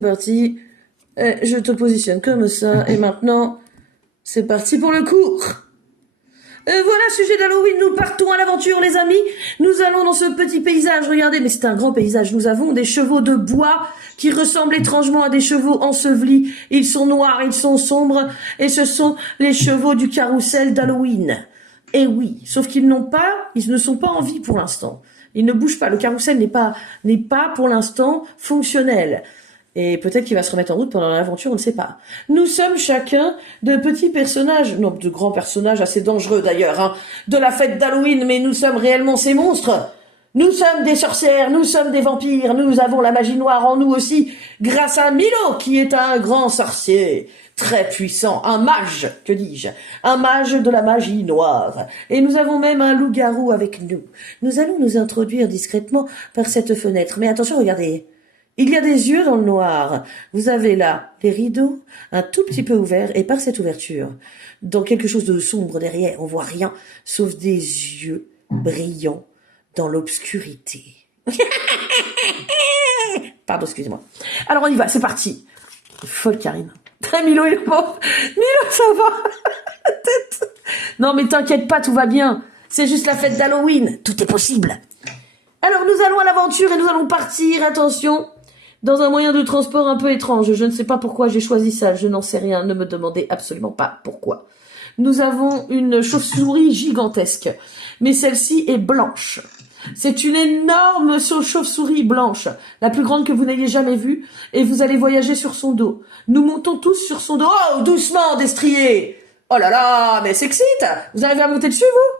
Parti. Je te positionne comme ça. Et maintenant, c'est parti pour le cours. Voilà, sujet d'Halloween, nous partons à l'aventure, les amis. Nous allons dans ce petit paysage. Regardez, mais c'est un grand paysage. Nous avons des chevaux de bois qui ressemblent étrangement à des chevaux ensevelis. Ils sont noirs, ils sont sombres. Et ce sont les chevaux du carrousel d'Halloween. Et oui, sauf qu'ils ne sont pas en vie pour l'instant. Ils ne bougent pas. Le carrousel n'est pas pour l'instant fonctionnel. Et peut-être qu'il va se remettre en route pendant l'aventure, on ne sait pas. Nous sommes chacun de petits personnages, non, de grands personnages assez dangereux d'ailleurs, hein, de la fête d'Halloween, mais nous sommes réellement ces monstres. Nous sommes des sorcières, nous sommes des vampires, nous avons la magie noire en nous aussi, grâce à Milo, qui est un grand sorcier, très puissant, un mage, que dis-je, un mage de la magie noire. Et nous avons même un loup-garou avec nous. Nous allons nous introduire discrètement par cette fenêtre, mais attention, regardez. Il y a des yeux dans le noir. Vous avez là les rideaux, un tout petit peu ouverts, et par cette ouverture, dans quelque chose de sombre derrière, on voit rien, sauf des yeux brillants dans l'obscurité. Pardon, excusez-moi. Alors on y va, c'est parti. Folle Karine. Milo, il est pauvre. Milo, ça va. Non mais t'inquiète pas, tout va bien. C'est juste la fête d'Halloween. Tout est possible. Alors nous allons à l'aventure et nous allons partir, attention, dans un moyen de transport un peu étrange. Je ne sais pas pourquoi j'ai choisi ça, je n'en sais rien, ne me demandez absolument pas pourquoi. Nous avons une chauve-souris gigantesque, mais celle-ci est blanche. C'est une énorme chauve-souris blanche, la plus grande que vous n'ayez jamais vue, et vous allez voyager sur son dos. Nous montons tous sur son dos. Oh, doucement, destrier! Oh là là, mais c'est excite! Vous arrivez à monter dessus, vous?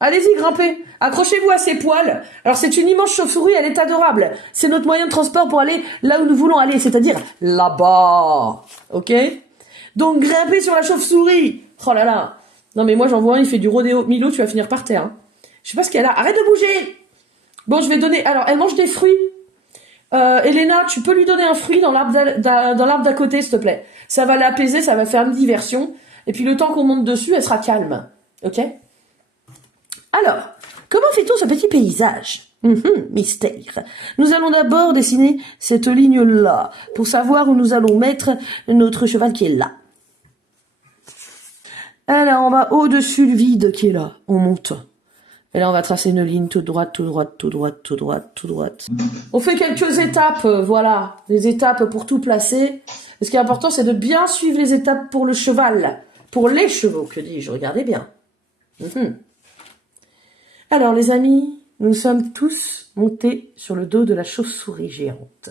Allez-y, grimpez. Accrochez-vous à ses poils. Alors, c'est une immense chauve-souris, elle est adorable. C'est notre moyen de transport pour aller là où nous voulons aller, c'est-à-dire là-bas. Ok? Donc, grimpez sur la chauve-souris. Oh là là. Non, mais moi, j'en vois un, il fait du rodéo. Milo, tu vas finir par terre. Hein. Je sais pas ce qu'elle a. Arrête de bouger. Bon, je vais donner... Alors, elle mange des fruits. Elena, tu peux lui donner un fruit dans l'arbre d'à côté, s'il te plaît. Ça va l'apaiser, ça va faire une diversion. Et puis, le temps qu'on monte dessus, elle sera calme. Ok? Alors, comment fait-on ce petit paysage? Mystère. Nous allons d'abord dessiner cette ligne-là, pour savoir où nous allons mettre notre cheval qui est là. Alors, on va au-dessus du vide qui est là. On monte. Et là, on va tracer une ligne toute droite, toute droite, toute droite, toute droite, toute droite. On fait quelques étapes, voilà. Des étapes pour tout placer. Et ce qui est important, c'est de bien suivre les étapes pour le cheval. Pour les chevaux, que dis-je? Regardez bien. Alors les amis, nous sommes tous montés sur le dos de la chauve-souris géante.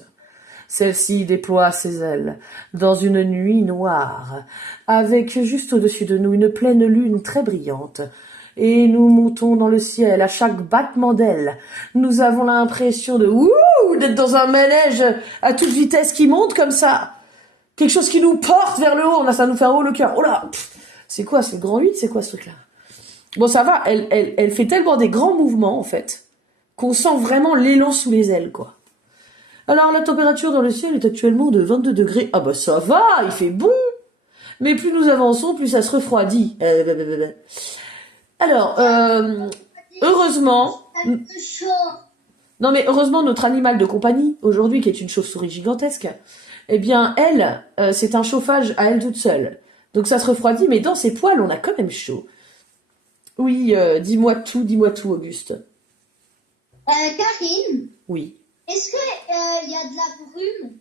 Celle-ci déploie ses ailes dans une nuit noire, avec juste au-dessus de nous une pleine lune très brillante. Et nous montons dans le ciel à chaque battement d'ailes. Nous avons l'impression d'être dans un manège à toute vitesse qui monte comme ça. Quelque chose qui nous porte vers le haut. Ça nous fait un haut le cœur. Oh là, c'est quoi, c'est le grand 8? C'est quoi ce truc-là? Bon, ça va, elle fait tellement des grands mouvements, en fait, qu'on sent vraiment l'élan sous les ailes, quoi. Alors, la température dans le ciel est actuellement de 22 degrés. Ah bah ça va, il fait bon. Mais plus nous avançons, plus ça se refroidit. Alors, heureusement... Non mais heureusement, notre animal de compagnie, aujourd'hui, qui est une chauve-souris gigantesque, eh bien, elle, c'est un chauffage à elle toute seule. Donc ça se refroidit, mais dans ses poils, on a quand même chaud. Oui, dis-moi tout, Auguste. Karine, Oui. est-ce que y a de la brume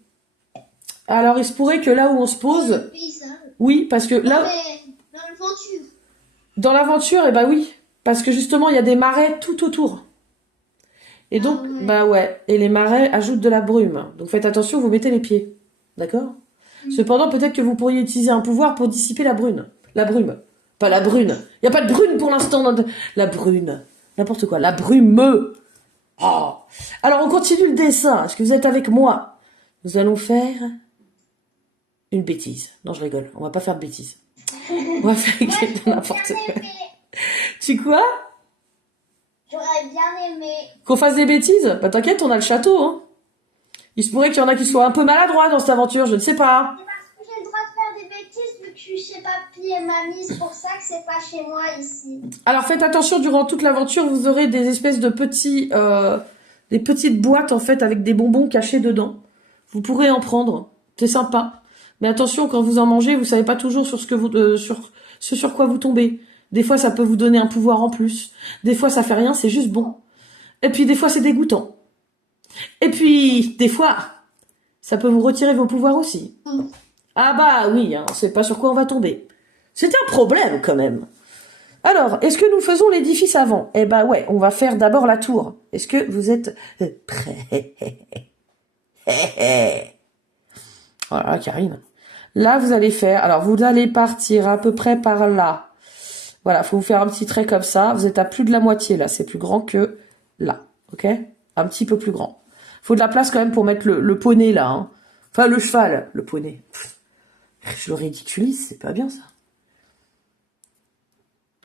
Alors, il se pourrait que là où on se dans le pose... paysage? Oui, parce que là... Mais dans l'aventure. Dans l'aventure, eh ben oui. Parce que justement, il y a des marais tout autour. Et donc, ouais. bah ouais. Et les marais ajoutent de la brume. Donc faites attention, vous mettez les pieds. D'accord? Cependant, peut-être que vous pourriez utiliser un pouvoir pour dissiper la brune. La brume. Pas la brune. Il n'y a pas de brune pour l'instant. La brune. N'importe quoi. La brume. Oh. Alors, on continue le dessin. Est-ce que vous êtes avec moi? Nous allons faire une bêtise. Non, je rigole. On va pas faire de bêtises. On va faire n'importe quoi. Tu quoi? J'aurais bien aimé. Qu'on fasse des bêtises? Bah t'inquiète, on a le château. Hein. Il se pourrait qu'il y en a qui soient un peu maladroits dans cette aventure. Je ne sais pas. C'est parce que j'ai le droit de faire des bêtises vu que je suis chez papy et mamie. C'est pour ça que c'est pas chez moi ici. Alors faites attention, durant toute l'aventure, vous aurez des espèces de petits... des petites boîtes, en fait, avec des bonbons cachés dedans. Vous pourrez en prendre. C'est sympa. Mais attention, quand vous en mangez, vous savez pas toujours sur ce sur quoi vous tombez. Des fois, ça peut vous donner un pouvoir en plus. Des fois, ça fait rien, c'est juste bon. Et puis, des fois, c'est dégoûtant. Et puis, des fois, ça peut vous retirer vos pouvoirs aussi. Ah bah oui, hein, c'est pas sur quoi on va tomber. C'est un problème, quand même. Alors, est-ce que nous faisons l'édifice avant? Eh ben ouais, on va faire d'abord la tour. Est-ce que vous êtes prêts? Voilà, Karine. Là, vous allez faire... Alors, vous allez partir à peu près par là. Voilà, faut vous faire un petit trait comme ça. Vous êtes à plus de la moitié, là. C'est plus grand que là, ok? Un petit peu plus grand. Faut de la place quand même pour mettre le poney, là. Hein. Enfin, le cheval, le poney. Je le ridiculise, c'est pas bien, ça.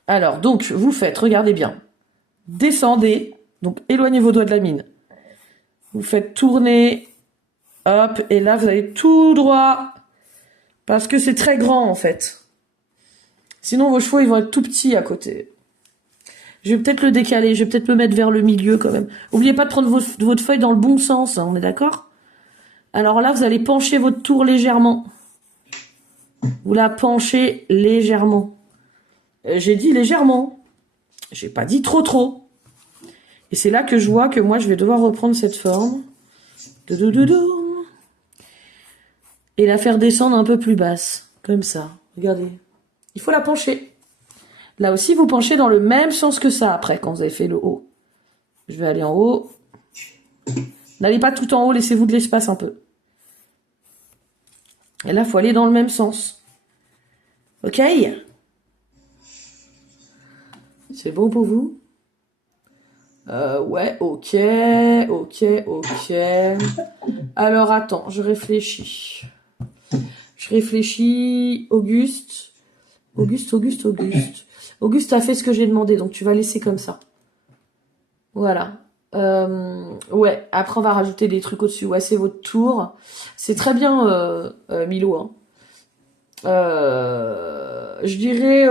Alors, donc, vous faites, regardez bien. Descendez, donc éloignez vos doigts de la mine. Vous faites tourner, hop, et là, vous allez tout droit, parce que c'est très grand, en fait. Sinon, vos chevaux, ils vont être tout petits à côté. Je vais peut-être le décaler, je vais peut-être me mettre vers le milieu, quand même. N'oubliez pas de prendre votre feuille dans le bon sens, hein, on est d'accord? Alors là, vous allez pencher votre tour légèrement. Vous la penchez légèrement. J'ai dit légèrement. J'ai pas dit trop. Et c'est là que je vois que moi, je vais devoir reprendre cette forme. Et la faire descendre un peu plus basse. Comme ça. Regardez. Il faut la pencher. Là aussi, vous penchez dans le même sens que ça après, quand vous avez fait le haut. Je vais aller en haut. N'allez pas tout en haut, laissez-vous de l'espace un peu. Et là, il faut aller dans le même sens. Ok? C'est bon pour vous? Ouais, ok. Alors, attends, je réfléchis. Auguste. Auguste a fait ce que j'ai demandé, donc tu vas laisser comme ça. Voilà. Ouais, après on va rajouter des trucs au-dessus. Ouais, c'est votre tour. C'est très bien, Milo. Hein. Je dirais...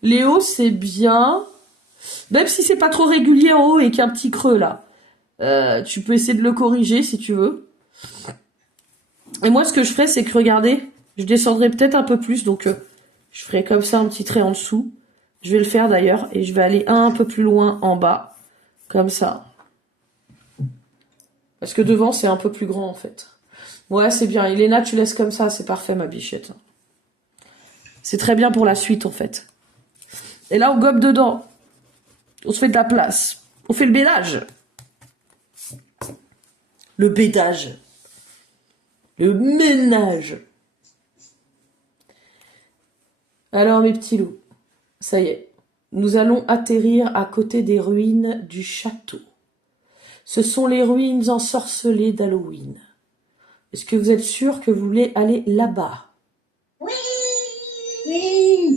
Léo, c'est bien. Même si c'est pas trop régulier en haut et qu'il y a un petit creux là. Tu peux essayer de le corriger si tu veux. Et moi, ce que je ferais, c'est que, regardez, je descendrai peut-être un peu plus. Donc, je ferai comme ça un petit trait en dessous. Je vais le faire d'ailleurs. Et je vais aller un peu plus loin en bas. Comme ça. Parce que devant, c'est un peu plus grand en fait. Ouais, c'est bien. Elena, tu laisses comme ça. C'est parfait, ma bichette. C'est très bien pour la suite en fait. Et là, on gobe dedans. On se fait de la place. On fait le bédage. Le bédage. Le ménage. Alors, mes petits loups, ça y est. Nous allons atterrir à côté des ruines du château. Ce sont les ruines ensorcelées d'Halloween. Est-ce que vous êtes sûr que vous voulez aller là-bas? Oui.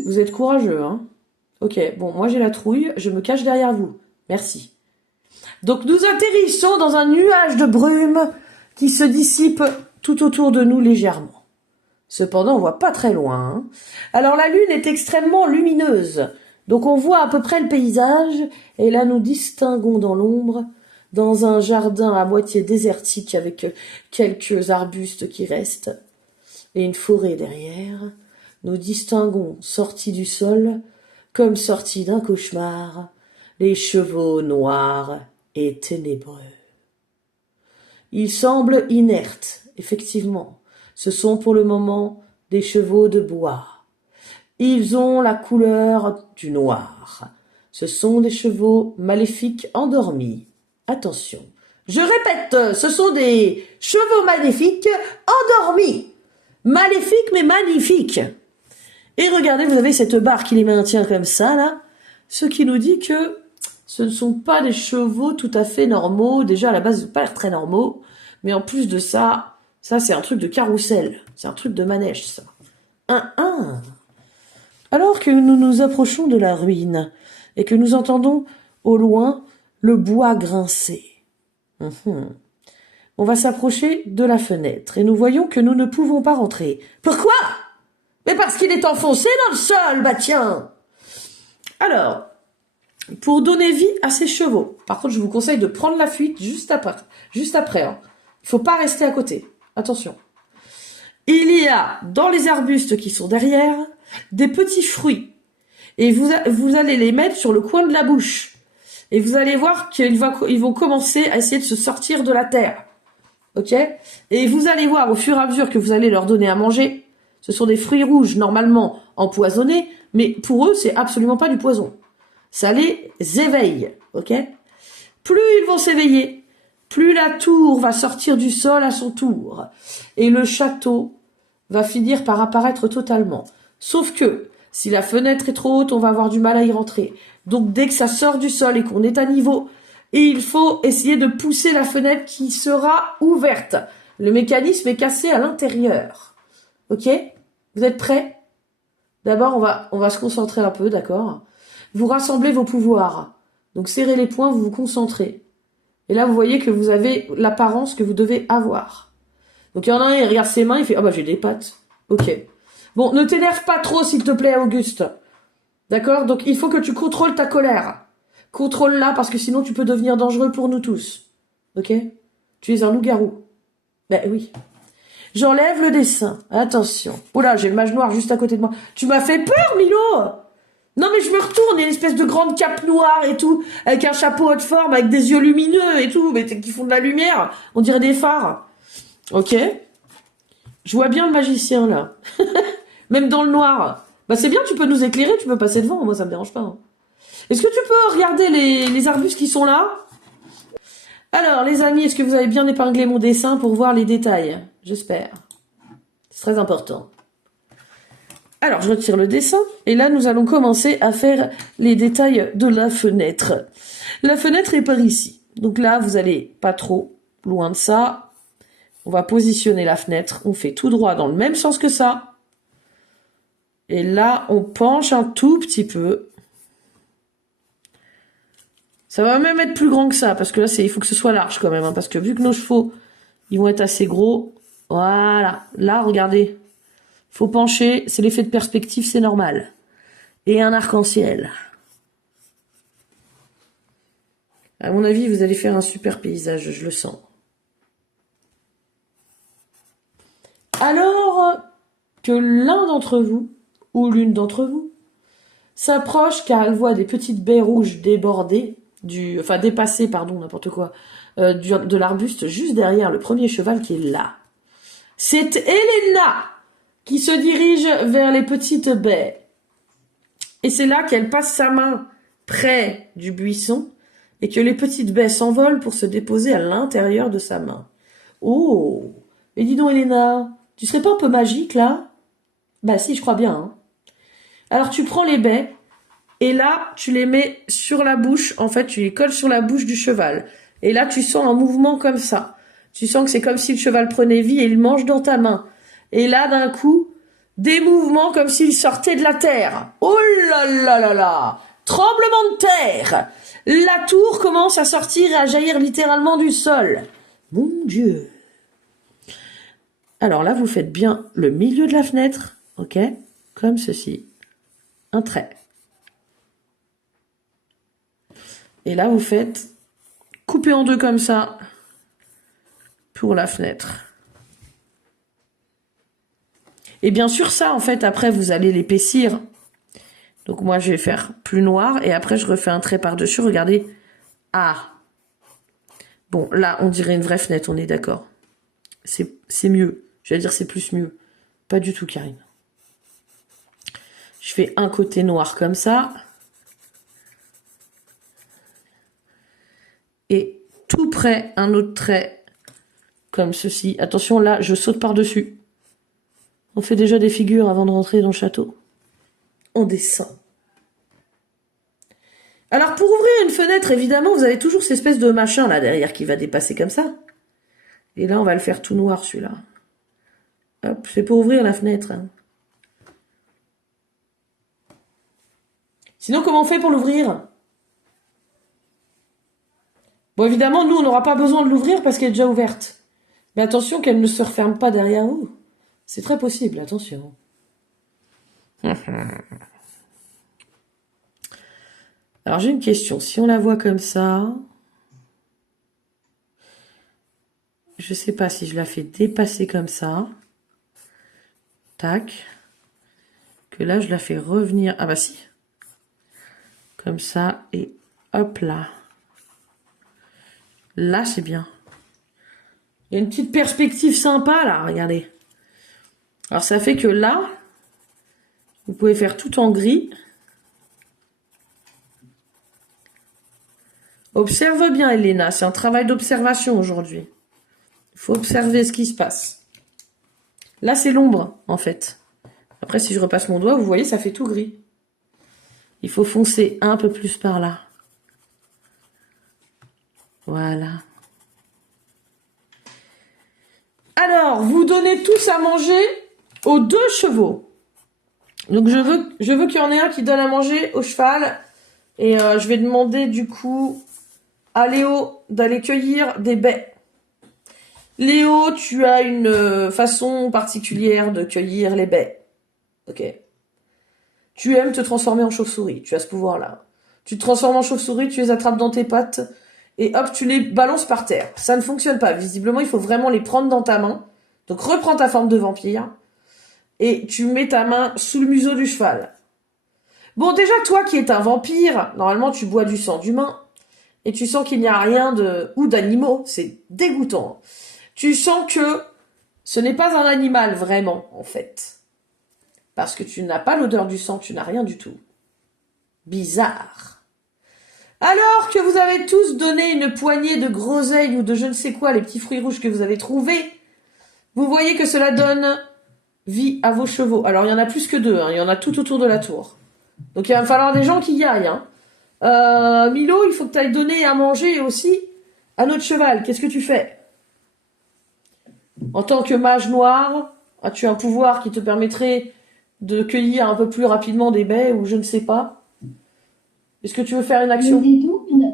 Vous êtes courageux, hein? Ok, bon, moi j'ai la trouille, je me cache derrière vous. Merci. Donc nous atterrissons dans un nuage de brume qui se dissipe tout autour de nous légèrement. Cependant, on voit pas très loin. Hein. Alors la lune est extrêmement lumineuse, donc on voit à peu près le paysage, et là nous distinguons dans l'ombre, dans un jardin à moitié désertique avec quelques arbustes qui restent, et une forêt derrière, nous distinguons, sortis du sol, comme sortis d'un cauchemar, les chevaux noirs et ténébreux. Ils semblent inertes, effectivement. Ce sont pour le moment des chevaux de bois. Ils ont la couleur du noir. Ce sont des chevaux maléfiques endormis. Attention. Je répète, ce sont des chevaux maléfiques endormis. Maléfiques mais magnifiques. Et regardez, vous avez cette barre qui les maintient comme ça, là. Ce qui nous dit que ce ne sont pas des chevaux tout à fait normaux. Déjà, à la base, ils n'ont pas l'air très normaux. Mais en plus de ça, c'est un truc de carrousel. C'est un truc de manège, ça. Alors que nous nous approchons de la ruine et que nous entendons au loin le bois grincer. On va s'approcher de la fenêtre et nous voyons que nous ne pouvons pas rentrer. Pourquoi? Mais parce qu'il est enfoncé dans le sol, bah tiens. Alors, pour donner vie à ces chevaux, par contre, je vous conseille de prendre la fuite juste après. Hein. Il faut pas rester à côté. Attention. Il y a, dans les arbustes qui sont derrière, des petits fruits. Et vous allez les mettre sur le coin de la bouche. Et vous allez voir qu'ils vont commencer à essayer de se sortir de la terre. Ok? Et vous allez voir au fur et à mesure que vous allez leur donner à manger, ce sont des fruits rouges normalement empoisonnés, mais pour eux, c'est absolument pas du poison. Ça les éveille. Ok? Plus ils vont s'éveiller, plus la tour va sortir du sol à son tour. Et le château va finir par apparaître totalement. Sauf que, si la fenêtre est trop haute, on va avoir du mal à y rentrer. Donc dès que ça sort du sol et qu'on est à niveau, il faut essayer de pousser la fenêtre qui sera ouverte. Le mécanisme est cassé à l'intérieur. Ok? Vous êtes prêts? D'abord, on va se concentrer un peu, d'accord? Vous rassemblez vos pouvoirs. Donc serrez les poings, vous vous concentrez. Et là, vous voyez que vous avez l'apparence que vous devez avoir. Donc il y en a un, il regarde ses mains, il fait « Ah bah j'ai des pattes. » Ok. Bon, ne t'énerve pas trop, s'il te plaît, Auguste. D'accord? Donc il faut que tu contrôles ta colère. Contrôle-la, parce que sinon tu peux devenir dangereux pour nous tous. Ok? Tu es un loup-garou. Ben oui. J'enlève le dessin. Attention. Oula, j'ai le mage noir juste à côté de moi. Tu m'as fait peur, Milo! Non mais je me retourne, il y a une espèce de grande cape noire et tout, avec un chapeau haute forme, avec des yeux lumineux et tout, mais qui font de la lumière. On dirait des phares. Ok? Je vois bien le magicien, là. Même dans le noir. Bah c'est bien, tu peux nous éclairer, tu peux passer devant, moi ça me dérange pas. Hein. Est-ce que tu peux regarder les arbustes qui sont là? Alors, les amis, est-ce que vous avez bien épinglé mon dessin pour voir les détails? J'espère. C'est très important. Alors, je retire le dessin, et là, nous allons commencer à faire les détails de la fenêtre. La fenêtre est par ici. Donc là, vous allez pas trop loin de ça. On va positionner la fenêtre. On fait tout droit dans le même sens que ça. Et là, on penche un tout petit peu. Ça va même être plus grand que ça, parce que là, il faut que ce soit large quand même, hein, parce que vu que nos chevaux, ils vont être assez gros, voilà. Là, regardez, faut pencher, c'est l'effet de perspective, c'est normal. Et un arc-en-ciel. À mon avis, vous allez faire un super paysage, je le sens. Alors que l'un d'entre vous, ou l'une d'entre vous, s'approche car elle voit des petites baies rouges débordées, dépasser, pardon, n'importe quoi, de l'arbuste juste derrière le premier cheval qui est là. C'est Elena qui se dirige vers les petites baies. Et c'est là qu'elle passe sa main près du buisson et que les petites baies s'envolent pour se déposer à l'intérieur de sa main. Oh! Et dis donc, Elena, tu serais pas un peu magique, là? Bah si, je crois bien, hein. Alors tu prends les baies, et là, tu les mets sur la bouche. En fait, tu les colles sur la bouche du cheval. Et là, tu sens un mouvement comme ça. Tu sens que c'est comme si le cheval prenait vie et il mange dans ta main. Et là, d'un coup, des mouvements comme s'il sortait de la terre. Oh là là là là! Tremblement de terre! La tour commence à sortir et à jaillir littéralement du sol. Mon Dieu! Alors là, vous faites bien le milieu de la fenêtre. Ok? Comme ceci. Un trait. Et là, vous faites couper en deux comme ça pour la fenêtre. Et bien sûr, ça, en fait, après, vous allez l'épaissir. Donc moi, je vais faire plus noir et après, je refais un trait par-dessus. Regardez. Ah. Bon, là, on dirait une vraie fenêtre, on est d'accord. C'est mieux. Je vais dire c'est plus mieux. Pas du tout, Karine. Je fais un côté noir comme ça. Et tout près, un autre trait comme ceci. Attention, là, je saute par-dessus. On fait déjà des figures avant de rentrer dans le château. On descend. Alors, pour ouvrir une fenêtre, évidemment, vous avez toujours cette espèce de machin là derrière qui va dépasser comme ça. Et là, on va le faire tout noir, celui-là. Hop, c'est pour ouvrir la fenêtre. Hein. Sinon, comment on fait pour l'ouvrir? Bon, évidemment, nous, on n'aura pas besoin de l'ouvrir parce qu'elle est déjà ouverte. Mais attention qu'elle ne se referme pas derrière vous. C'est très possible, attention. Alors, j'ai une question. Si on la voit comme ça... je sais pas si je la fais dépasser comme ça. Tac. Que là, je la fais revenir. Ah bah si. Comme ça. Et hop là. Là, c'est bien. Il y a une petite perspective sympa là, regardez. Alors ça fait que là, vous pouvez faire tout en gris. Observe bien, Elena. C'est un travail d'observation aujourd'hui. Il faut observer ce qui se passe. Là, c'est l'ombre, en fait. Après, si je repasse mon doigt, vous voyez, ça fait tout gris. Il faut foncer un peu plus par là. Voilà. Alors, vous donnez tous à manger aux 2 chevaux. Donc, je veux qu'il y en ait un qui donne à manger au cheval. Et je vais demander, du coup, à Léo d'aller cueillir des baies. Léo, tu as une façon particulière de cueillir les baies. Ok. Tu aimes te transformer en chauve-souris. Tu as ce pouvoir-là. Tu te transformes en chauve-souris, tu les attrapes dans tes pattes et hop, tu les balances par terre. Ça ne fonctionne pas. Visiblement, il faut vraiment les prendre dans ta main. Donc, reprends ta forme de vampire et tu mets ta main sous le museau du cheval. Bon, déjà, toi qui es un vampire, normalement, tu bois du sang d'humain et tu sens qu'il n'y a rien ou d'animaux. C'est dégoûtant. Tu sens que ce n'est pas un animal vraiment, en fait. Parce que tu n'as pas l'odeur du sang, tu n'as rien du tout. Bizarre. Alors que vous avez tous donné une poignée de groseilles ou de je ne sais quoi, les petits fruits rouges que vous avez trouvés, vous voyez que cela donne vie à vos chevaux. Alors, il y en a plus que 2, hein, il y en a tout autour de la tour. Donc, il va falloir des gens qui y aillent. Hein. Milo, il faut que tu ailles donner à manger aussi à notre cheval. Qu'est-ce que tu fais? En tant que mage noir, as-tu un pouvoir qui te permettrait de cueillir un peu plus rapidement des baies ou je ne sais pas? Est-ce que tu veux faire une action? Le dédouble.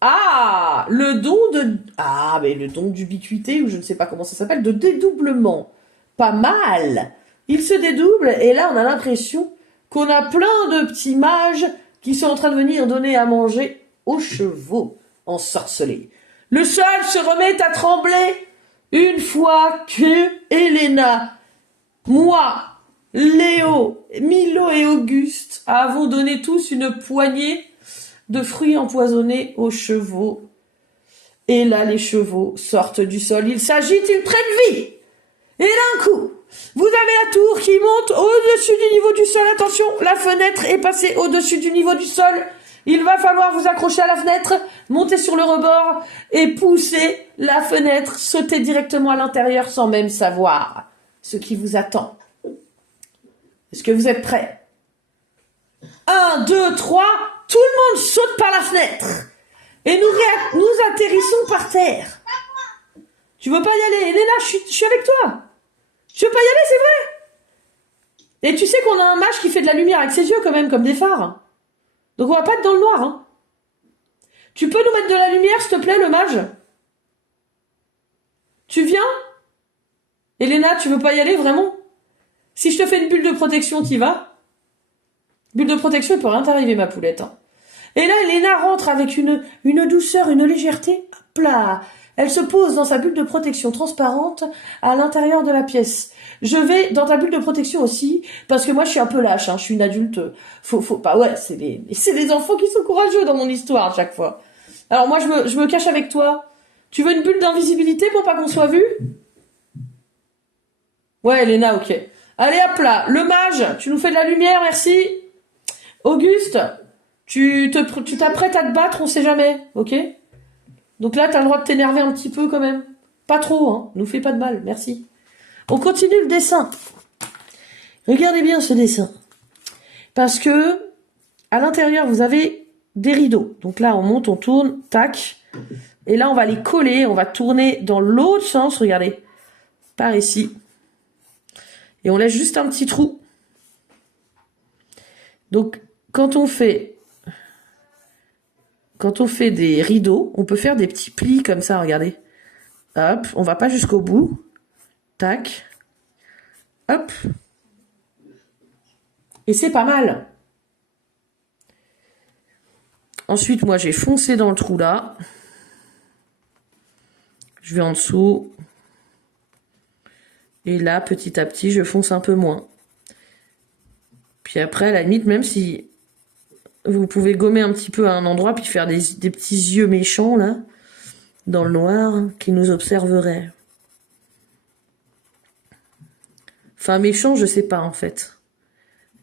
Ah, le don de... Ah, mais le don d'ubiquité, ou je ne sais pas comment ça s'appelle, de dédoublement. Pas mal. Il se dédouble, et là, on a l'impression qu'on a plein de petits mages qui sont en train de venir donner à manger aux chevaux ensorcelés. Le sol se remet à trembler une fois que Elena, moi, Léo, Milo et Auguste avons donné tous une poignée de fruits empoisonnés aux chevaux. Et là, les chevaux sortent du sol, ils s'agitent, ils prennent vie. Et d'un coup, vous avez la tour qui monte au-dessus du niveau du sol. Attention, la fenêtre est passée au-dessus du niveau du sol. Il va falloir vous accrocher à la fenêtre, monter sur le rebord et pousser la fenêtre, sauter directement à l'intérieur sans même savoir ce qui vous attend. Est-ce que vous êtes prêts? 1, 2, 3, tout le monde saute par la fenêtre. Et nous atterrissons par terre. Tu veux pas y aller? Elena, je suis avec toi. Tu veux pas y aller, c'est vrai? Et tu sais qu'on a un mage qui fait de la lumière avec ses yeux quand même, comme des phares. Donc on va pas être dans le noir. Hein. Tu peux nous mettre de la lumière, s'il te plaît, le mage? Tu viens? Elena, tu veux pas y aller, vraiment? Si je te fais une bulle de protection, t'y vas? Bulle de protection, il peut rien t'arriver, ma poulette. Hein. Et là, Elena rentre avec une douceur, une légèreté. Hop là! Elle se pose dans sa bulle de protection transparente à l'intérieur de la pièce. Je vais dans ta bulle de protection aussi, parce que moi, je suis un peu lâche. Hein, je suis une adulte. Faut pas. Ouais, c'est les enfants qui sont courageux dans mon histoire à chaque fois. Alors moi, je me cache avec toi. Tu veux une bulle d'invisibilité pour pas qu'on soit vu? Ouais, Elena, ok. Allez, hop là. Le mage, tu nous fais de la lumière, merci. Auguste, tu t'apprêtes à te battre, on sait jamais, ok? Donc là, t'as le droit de t'énerver un petit peu quand même. Pas trop, hein. Nous fais pas de mal, merci. On continue le dessin. Regardez bien ce dessin. Parce que, à l'intérieur, vous avez des rideaux. Donc là, on monte, on tourne, tac. Et là, on va les coller, on va tourner dans l'autre sens, regardez. Par ici. Et on laisse juste un petit trou. Donc, quand on fait des rideaux, on peut faire des petits plis comme ça, regardez. Hop, on va pas jusqu'au bout. Tac. Hop. Et c'est pas mal. Ensuite, moi, j'ai foncé dans le trou là. Je vais en dessous. Et là, petit à petit, je fonce un peu moins. Puis après, à la limite, même si vous pouvez gommer un petit peu à un endroit, puis faire des petits yeux méchants, là, dans le noir, qui nous observeraient. Enfin, méchant, je sais pas, en fait.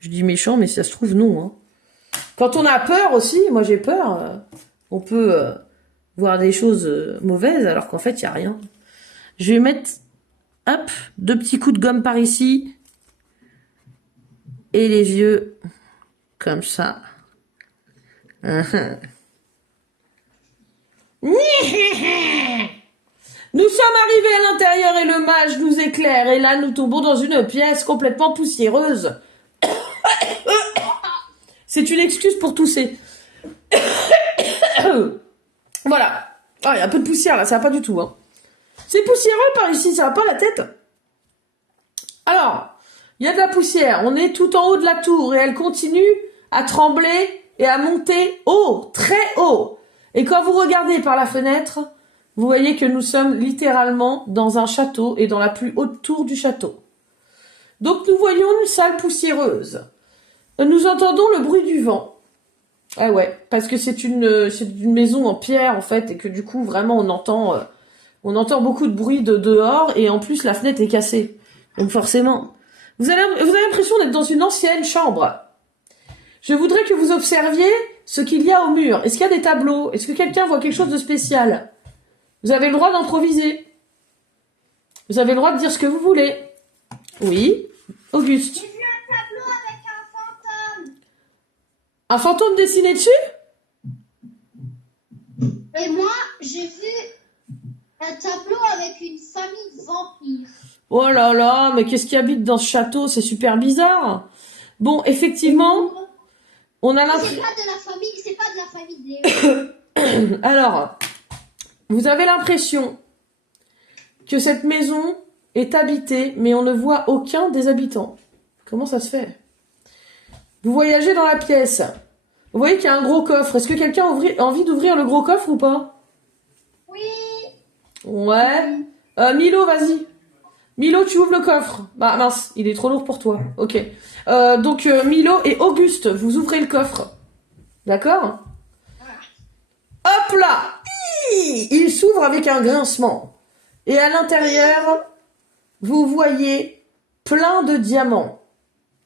Je dis méchant, mais si ça se trouve, non. Hein. Quand on a peur aussi, moi j'ai peur, on peut voir des choses mauvaises, alors qu'en fait, il n'y a rien. Je vais mettre, hop, 2 petits coups de gomme par ici. Et les yeux, comme ça. Nous sommes arrivés à l'intérieur et le mage nous éclaire. Et là, nous tombons dans une pièce complètement poussiéreuse. C'est une excuse pour tousser. Voilà. Ah, il y a un peu de poussière là, ça va pas du tout. Hein. C'est poussiéreux par ici, ça va pas la tête. Alors, il y a de la poussière. On est tout en haut de la tour et elle continue à trembler et à monter haut, très haut. Et quand vous regardez par la fenêtre, vous voyez que nous sommes littéralement dans un château et dans la plus haute tour du château. Donc nous voyons une salle poussiéreuse. Nous entendons le bruit du vent. Ah ouais, parce que c'est une maison en pierre en fait et que du coup vraiment on entend beaucoup de bruit de dehors et en plus la fenêtre est cassée. Donc forcément, vous avez l'impression d'être dans une ancienne chambre. Je voudrais que vous observiez ce qu'il y a au mur. Est-ce qu'il y a des tableaux? Est-ce que quelqu'un voit quelque chose de spécial? Vous avez le droit d'improviser. Vous avez le droit de dire ce que vous voulez. Oui, Auguste. J'ai vu un tableau avec un fantôme. Un fantôme dessiné dessus? Et moi, j'ai vu un tableau avec une famille de vampires. Oh là là, mais qu'est-ce qui habite dans ce château? C'est super bizarre. Bon, effectivement, on a l'impression... C'est pas de la famille de Léo. Alors, vous avez l'impression que cette maison est habitée, mais on ne voit aucun des habitants. Comment ça se fait? Vous voyagez dans la pièce. Vous voyez qu'il y a un gros coffre. Est-ce que quelqu'un a envie d'ouvrir le gros coffre ou pas? Oui. Ouais. Milo, vas-y. Milo, tu ouvres le coffre. Bah mince, il est trop lourd pour toi. Ok. Donc Milo et Auguste, vous ouvrez le coffre. D'accord? Hop là! Il s'ouvre avec un grincement. Et à l'intérieur, vous voyez plein de diamants.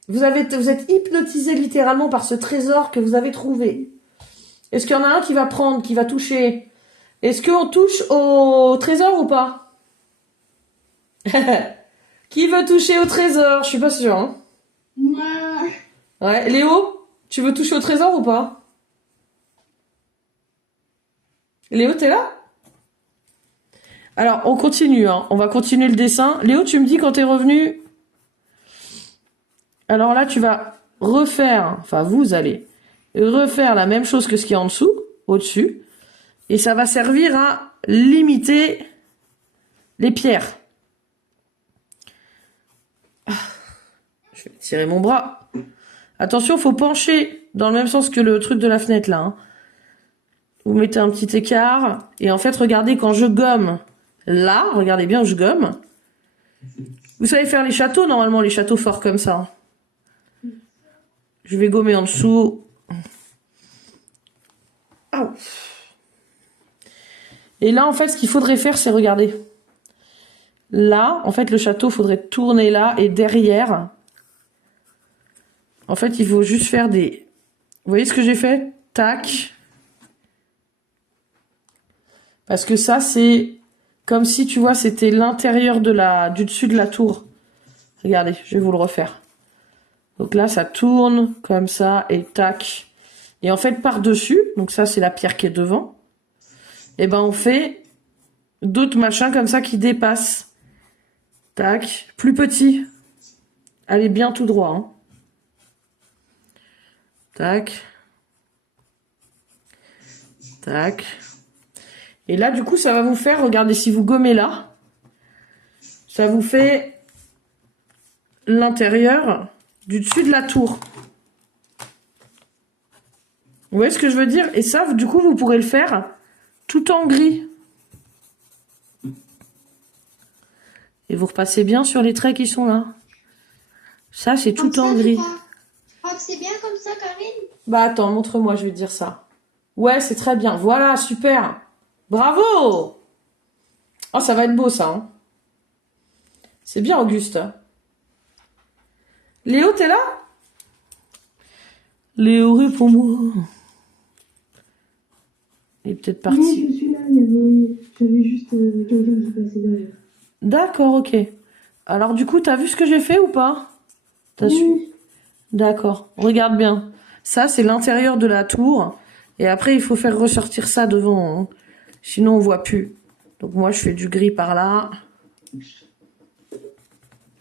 Vous êtes hypnotisé littéralement par ce trésor que vous avez trouvé. Est-ce qu'il y en a un qui va prendre, qui va toucher? Est-ce qu'on touche au trésor ou pas? Qui veut toucher au trésor? Je suis pas sûre. Hein. Moi. Ouais, Léo, tu veux toucher au trésor ou pas? Léo, t'es là? Alors, on continue. Hein. On va continuer le dessin. Léo, tu me dis quand t'es revenu. Alors là, tu vas refaire, enfin vous allez refaire la même chose que ce qui est en dessous, au-dessus. Et ça va servir à limiter les pierres. Je vais tirer mon bras. Attention, faut pencher dans le même sens que le truc de la fenêtre là. Hein. Vous mettez un petit écart. Et en fait, regardez quand je gomme là, regardez bien où je gomme. Vous savez faire les châteaux, normalement, les châteaux forts comme ça. Je vais gommer en dessous. Oh. Et là, en fait, ce qu'il faudrait faire, c'est regarder. Là, en fait, le château, faudrait tourner là et derrière. En fait, il faut juste faire des... Vous voyez ce que j'ai fait? Tac. Parce que ça, c'est comme si, tu vois, c'était l'intérieur du dessus de la tour. Regardez, je vais vous le refaire. Donc là, ça tourne comme ça et tac. Et en fait, par-dessus, donc ça, c'est la pierre qui est devant. Et ben, on fait d'autres machins comme ça qui dépassent. Tac. Plus petit. Allez bien tout droit. Hein. Tac. Tac. Et là, du coup, ça va vous faire, regardez, si vous gommez là, ça vous fait l'intérieur du dessus de la tour. Vous voyez ce que je veux dire? Et ça, du coup, vous pourrez le faire tout en gris. Et vous repassez bien sur les traits qui sont là. Ça, c'est Comme tout en ça, tu gris. crois que c'est bien comme ça, Karine? Bah attends, montre-moi, je vais te dire ça. Ouais, c'est très bien. Voilà, super. Bravo! Oh, ça va être beau, ça. Hein. C'est bien, Auguste. Léo, t'es là? Léo, réponds-moi. Il est peut-être Oui, parti. je suis là, j'avais juste quelqu'un qui passait derrière. D'accord, ok. Alors, du coup, t'as vu ce que j'ai fait ou pas? T'as su? Oui, D'accord. Regarde bien. Ça, c'est l'intérieur de la tour. Et après, il faut faire ressortir ça devant. Hein. Sinon, on voit plus. Donc, moi, je fais du gris par là.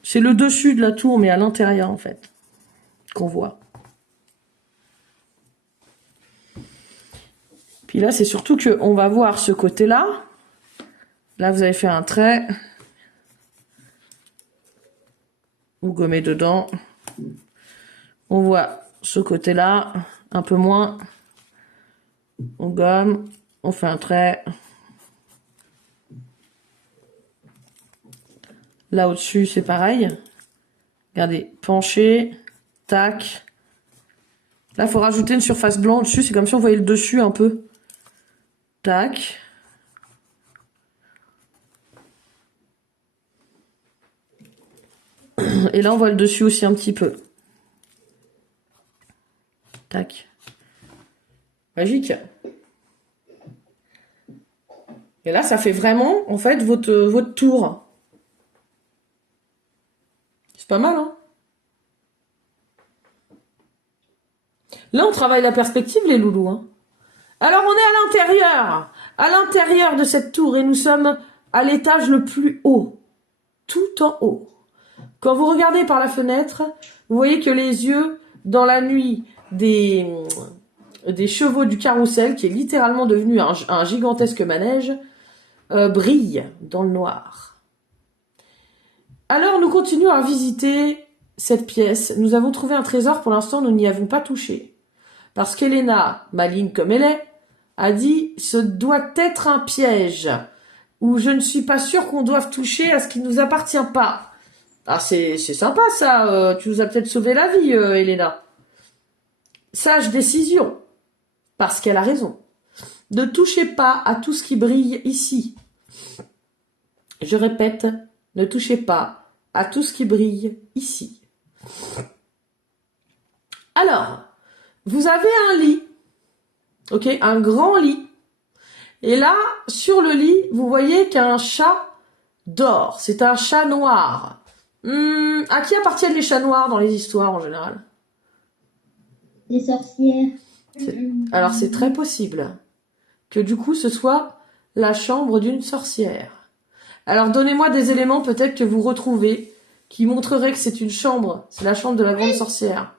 C'est le dessus de la tour, mais à l'intérieur, en fait, qu'on voit. Puis là, c'est surtout que on va voir ce côté-là. Là, vous avez fait un trait. Vous gommez dedans. On voit ce côté-là, un peu moins. On gomme, on fait un trait. Là au-dessus, c'est pareil. Regardez, penché, tac. Là, il faut rajouter une surface blanche au-dessus. C'est comme si on voyait le dessus un peu. Tac. Et là, on voit le dessus aussi un petit peu. Tac. Magique. Et là, ça fait vraiment, en fait, votre tour. C'est pas mal, hein? Là, on travaille la perspective, les loulous, hein. Alors, on est à l'intérieur de cette tour, et nous sommes à l'étage le plus haut, tout en haut. Quand vous regardez par la fenêtre, vous voyez que les yeux, dans la nuit des chevaux du carrousel, qui est littéralement devenu un gigantesque manège, brillent dans le noir. Alors, nous continuons à visiter cette pièce. Nous avons trouvé un trésor, pour l'instant, nous n'y avons pas touché. Parce qu'Elena, maligne comme elle est, a dit « ce doit être un piège » ou « je ne suis pas sûre qu'on doive toucher à ce qui ne nous appartient pas ». Ah, c'est sympa ça, tu nous as peut-être sauvé la vie, Elena. Sage décision, parce qu'elle a raison. Ne touchez pas à tout ce qui brille ici. Je répète, ne touchez pas à tout ce qui brille ici. Alors, vous avez un lit, ok, un grand lit. Et là, sur le lit, vous voyez qu'un chat dort. C'est un chat noir. À qui appartiennent les chats noirs dans les histoires en général? Les sorcières. Alors c'est très possible que du coup ce soit la chambre d'une sorcière. Alors donnez-moi des éléments peut-être que vous retrouvez qui montreraient que c'est une chambre. C'est la chambre de la grande sorcière.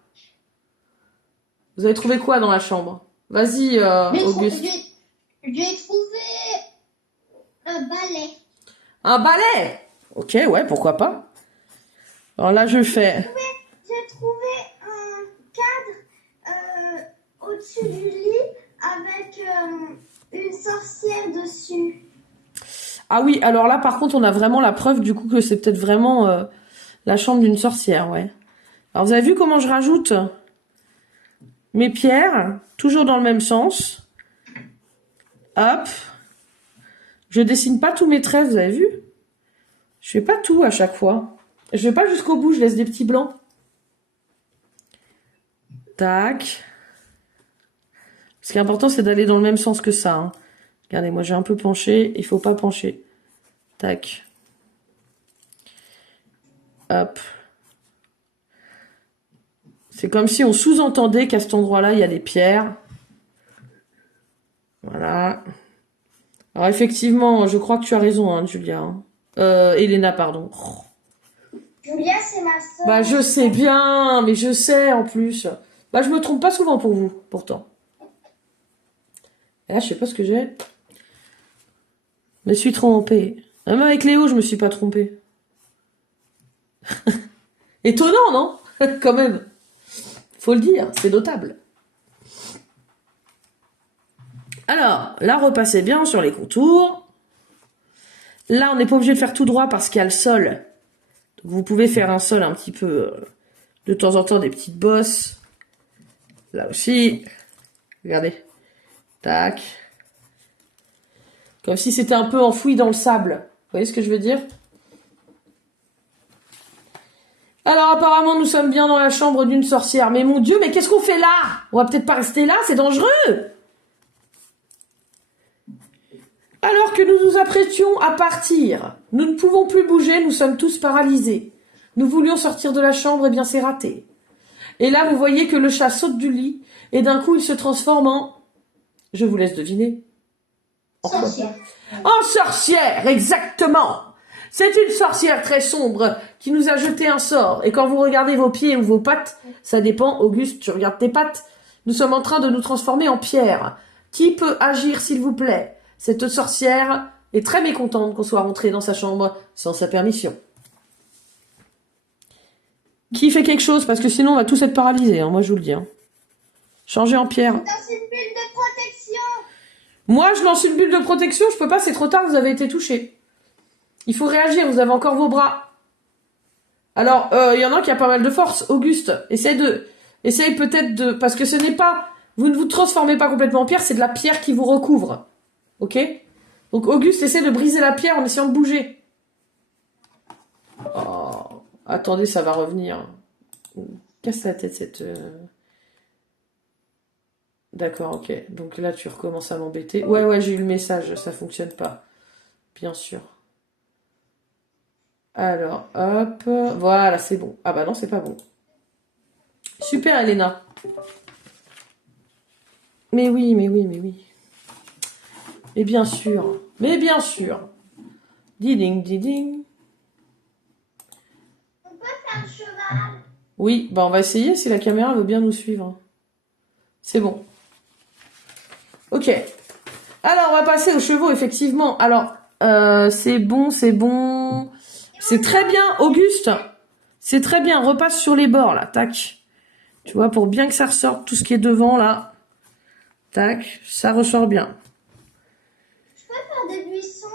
Vous avez trouvé quoi dans la chambre? Vas-y, Auguste. J'ai trouvé un balai. Un balai. Ok, ouais, pourquoi pas. Alors là, je fais... J'ai trouvé un cadre au-dessus du lit avec une sorcière dessus. Ah oui, alors là, par contre, on a vraiment la preuve du coup que c'est peut-être vraiment la chambre d'une sorcière, ouais. Alors vous avez vu comment je rajoute mes pierres, toujours dans le même sens. Hop. Je dessine pas tous mes traits, vous avez vu? Je fais pas tout à chaque fois. Je vais pas jusqu'au bout, je laisse des petits blancs. Tac. Ce qui est important, c'est d'aller dans le même sens que ça. Hein. Regardez, moi j'ai un peu penché, il faut pas pencher. Tac. Hop. C'est comme si on sous-entendait qu'à cet endroit-là, il y a des pierres. Voilà. Alors effectivement, je crois que tu as raison, hein, Julia. Hein. Elena, pardon. Julia, c'est ma soeur. Bah je sais bien, mais je sais en plus. Bah je me trompe pas souvent pour vous, pourtant. Et là, je sais pas ce que j'ai. Je me suis trompée. Même avec Léo, je me suis pas trompée. Étonnant, non? Quand même. Faut le dire, c'est notable. Alors, là, repassez bien sur les contours. Là, on n'est pas obligé de faire tout droit parce qu'il y a le sol. Donc, vous pouvez faire un sol un petit peu, de temps en temps, des petites bosses. Là aussi. Regardez. Tac. Comme si c'était un peu enfoui dans le sable. Vous voyez ce que je veux dire? Alors apparemment nous sommes bien dans la chambre d'une sorcière. Mais mon Dieu, mais qu'est-ce qu'on fait là? On va peut-être pas rester là, c'est dangereux. Alors que nous nous apprêtions à partir, nous ne pouvons plus bouger, nous sommes tous paralysés. Nous voulions sortir de la chambre, et bien c'est raté. Et là vous voyez que le chat saute du lit et d'un coup il se transforme en... Je vous laisse deviner. Sorcière. En sorcière, exactement. C'est une sorcière très sombre qui nous a jeté un sort. Et quand vous regardez vos pieds ou vos pattes, ça dépend, Auguste, tu regardes tes pattes, nous sommes en train de nous transformer en pierre. Qui peut agir, s'il vous plaît? Cette sorcière est très mécontente qu'on soit rentré dans sa chambre sans sa permission. Qui fait quelque chose? Parce que sinon on va tous être paralysés, hein, moi je vous le dis. Hein. Changez en pierre. Dans une bulle de protection. Moi je lance une bulle de protection, je peux pas, c'est trop tard, vous avez été touché. Il faut réagir, vous avez encore vos bras. Alors, il y en a qui a pas mal de force. Auguste, essaye peut-être de... Parce que ce n'est pas... Vous ne vous transformez pas complètement en pierre, c'est de la pierre qui vous recouvre. Ok? Donc Auguste, essaie de briser la pierre en essayant de bouger. Oh, attendez, ça va revenir. Casse la tête, cette... D'accord, ok. Donc là, tu recommences à m'embêter. Ouais, j'ai eu le message, ça fonctionne pas. Bien sûr. Alors, hop, voilà, c'est bon. Ah bah non, c'est pas bon. Super, Elena. Mais oui. Mais bien sûr. Diding, diding. On peut faire un cheval. Oui, bah on va essayer si la caméra veut bien nous suivre. C'est bon. Ok. Alors, on va passer aux chevaux, effectivement. Alors, c'est bon. C'est très bien, Auguste. C'est très bien. Repasse sur les bords, là. Tac. Tu vois, pour bien que ça ressorte tout ce qui est devant, là. Tac. Ça ressort bien. Je peux faire des buissons.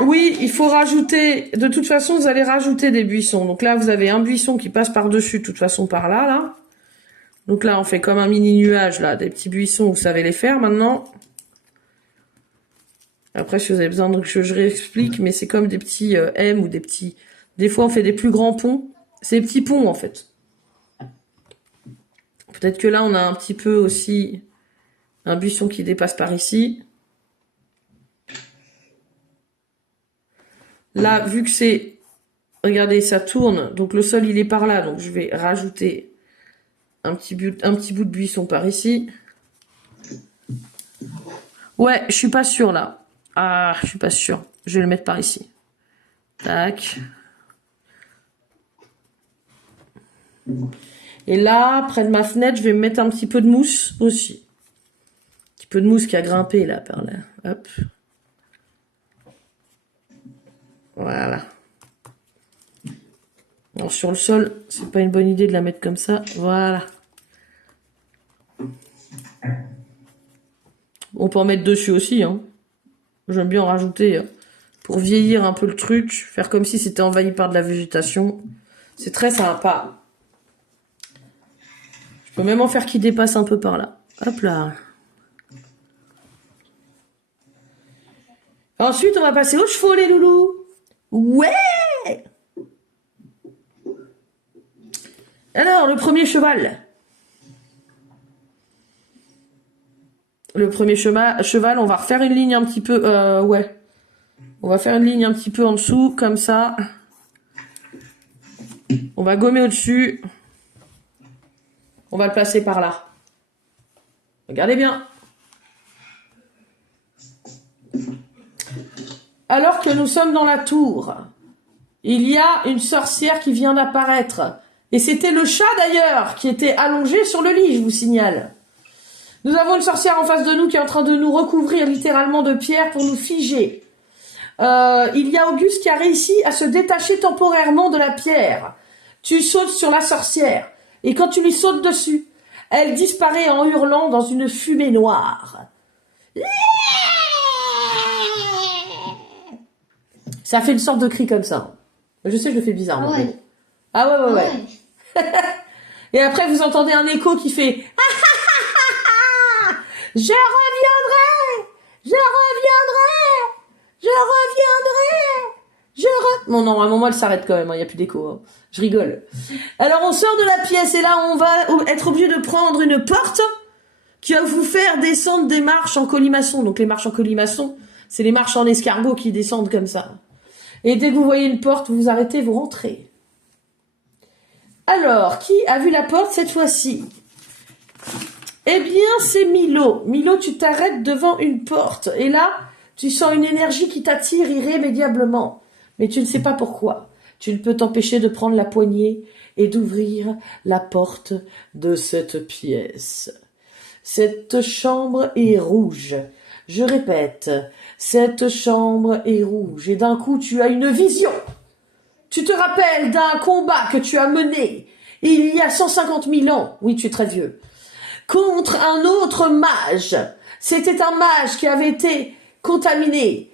Oui, il faut rajouter... De toute façon, vous allez rajouter des buissons. Donc là, vous avez un buisson qui passe par-dessus, de toute façon, par là, là. Donc là, on fait comme un mini nuage, là. Des petits buissons, vous savez les faire, maintenant. Après, si vous avez besoin que je réexplique, mais c'est comme des petits M ou des petits... Des fois, on fait des plus grands ponts. C'est des petits ponts, en fait. Peut-être que là, on a un petit peu aussi un buisson qui dépasse par ici. Là, vu que c'est... Regardez, ça tourne. Donc, le sol, il est par là. Donc, je vais rajouter un petit bout de buisson par ici. Ouais, je suis pas sûre, là. Ah, je suis pas sûre. Je vais le mettre par ici. Tac. Et là, près de ma fenêtre, je vais me mettre un petit peu de mousse aussi. Un petit peu de mousse qui a grimpé là, par là. Hop. Voilà. Alors sur le sol, c'est pas une bonne idée de la mettre comme ça. Voilà. On peut en mettre dessus aussi, hein. J'aime bien en rajouter pour vieillir un peu le truc, faire comme si c'était envahi par de la végétation. C'est très sympa. Je peux même en faire qui dépasse un peu par là. Hop là. Ensuite, on va passer aux chevaux, les loulous. Ouais! Alors, le premier cheval. Le premier cheval, on va refaire une ligne un petit peu... ouais. On va faire une ligne un petit peu en dessous, comme ça. On va gommer au-dessus. On va le placer par là. Regardez bien. Alors que nous sommes dans la tour, il y a une sorcière qui vient d'apparaître. Et c'était le chat d'ailleurs, qui était allongé sur le lit, je vous signale. Nous avons une sorcière en face de nous qui est en train de nous recouvrir littéralement de pierres pour nous figer. Il y a Auguste qui a réussi à se détacher temporairement de la pierre. Tu sautes sur la sorcière. Et quand tu lui sautes dessus, elle disparaît en hurlant dans une fumée Ça fait une sorte de cri comme ça. Je sais, je le fais bizarrement. Ah ouais. Ah ouais. Et après, vous entendez un écho qui fait « Je reviendrai! Je reviendrai! Je reviendrai! Bon, non, à un moment, elle s'arrête quand même. Il n'y a plus d'écho. Hein. Je rigole. Alors, on sort de la pièce et là, on va être obligé de prendre une porte qui va vous faire descendre des marches en colimaçon. Donc, les marches en colimaçon, c'est les marches en escargot qui descendent comme ça. Et dès que vous voyez une porte, vous vous arrêtez, vous rentrez. Alors, qui a vu la porte cette fois-ci? Eh bien, c'est Milo. Milo, tu t'arrêtes devant une porte. Et là, tu sens une énergie qui t'attire irrémédiablement. Mais tu ne sais pas pourquoi. Tu ne peux t'empêcher de prendre la poignée et d'ouvrir la porte de cette pièce. Cette chambre est rouge. Je répète, cette chambre est rouge. Et d'un coup, tu as une vision. Tu te rappelles d'un combat que tu as mené il y a 150 000 ans. Oui, tu es très vieux. Contre un autre mage. C'était un mage qui avait été contaminé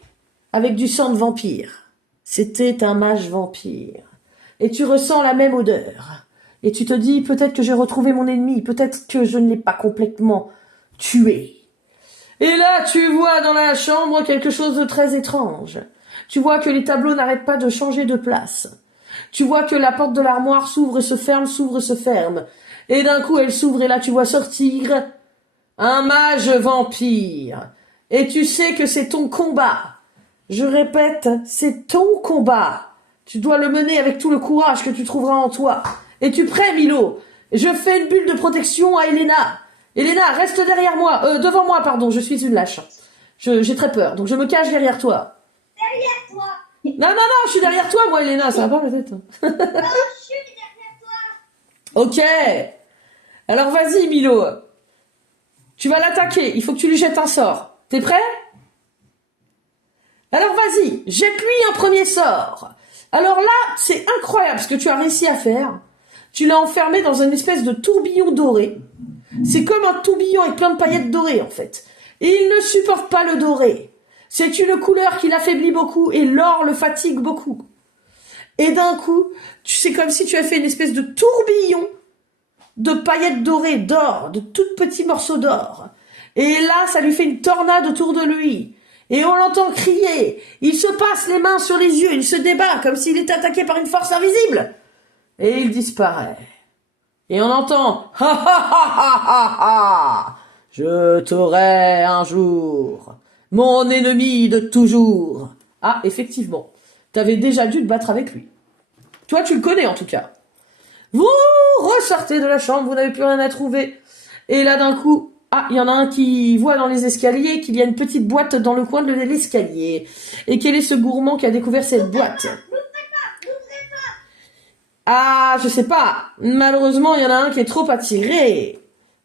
avec du sang de vampire. C'était un mage vampire. Et tu ressens la même odeur. Et tu te dis, peut-être que j'ai retrouvé mon ennemi, peut-être que je ne l'ai pas complètement tué. Et là, tu vois dans la chambre quelque chose de très étrange. Tu vois que les tableaux n'arrêtent pas de changer de place. Tu vois que la porte de l'armoire s'ouvre et se ferme, s'ouvre et se ferme. Et d'un coup, elle s'ouvre et là, tu vois sortir un mage vampire. Et tu sais que c'est ton combat. Je répète, c'est ton combat. Tu dois le mener avec tout le courage que tu trouveras en toi. Es-tu prêt, Milo? Je fais une bulle de protection à Elena. Elena, reste derrière moi. Devant moi, pardon, je suis une lâche. J'ai très peur, donc je me cache derrière toi. Derrière toi. Non, je suis derrière toi, moi, Elena, ça va pas la tête. Non, je suis derrière toi. Ok. Alors vas-y, Milo. Tu vas l'attaquer, il faut que tu lui jettes un sort. T'es prêt? Alors vas-y, jette-lui un premier sort. Alors là, c'est incroyable ce que tu as réussi à faire. Tu l'as enfermé dans une espèce de tourbillon doré. C'est comme un tourbillon avec plein de paillettes dorées, en fait. Et il ne supporte pas le doré. C'est une couleur qui l'affaiblit beaucoup et l'or le fatigue beaucoup. Et d'un coup, c'est comme si tu as fait une espèce de tourbillon de paillettes dorées, d'or, de tout petits morceaux d'or. Et là, ça lui fait une tornade autour de lui. Et on l'entend crier. Il se passe les mains sur les yeux, il se débat comme s'il était attaqué par une force invisible. Et il disparaît. Et on entend « Ha ha ha ha ha ha ! Je t'aurai un jour, mon ennemi de toujours. » Ah, effectivement, t'avais déjà dû te battre avec lui. Toi, tu le connais en tout cas. Vous ressortez de la chambre, vous n'avez plus rien à trouver. Et là, d'un coup, il y en a un qui voit dans les escaliers qu'il y a une petite boîte dans le coin de l'escalier. Et quel est ce gourmand qui a découvert cette boîte ? Ah, je sais pas. Malheureusement, il y en a un qui est trop attiré.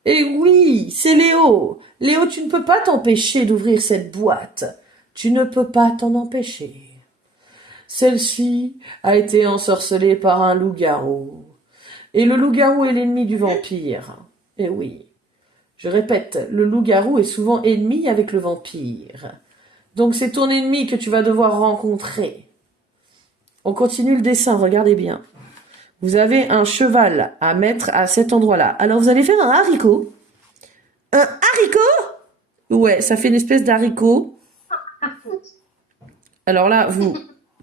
Et oui, c'est Léo. Léo, tu ne peux pas t'empêcher d'ouvrir cette boîte. Tu ne peux pas t'en empêcher. Celle-ci a été ensorcelée par un loup-garou. Et le loup-garou est l'ennemi du vampire. Et oui. Je répète, le loup-garou est souvent ennemi avec le vampire. Donc c'est ton ennemi que tu vas devoir rencontrer. On continue le dessin, regardez bien. Vous avez un cheval à mettre à cet endroit-là. Alors vous allez faire un haricot. Un haricot? Ouais, ça fait une espèce d'haricot. Alors là, vous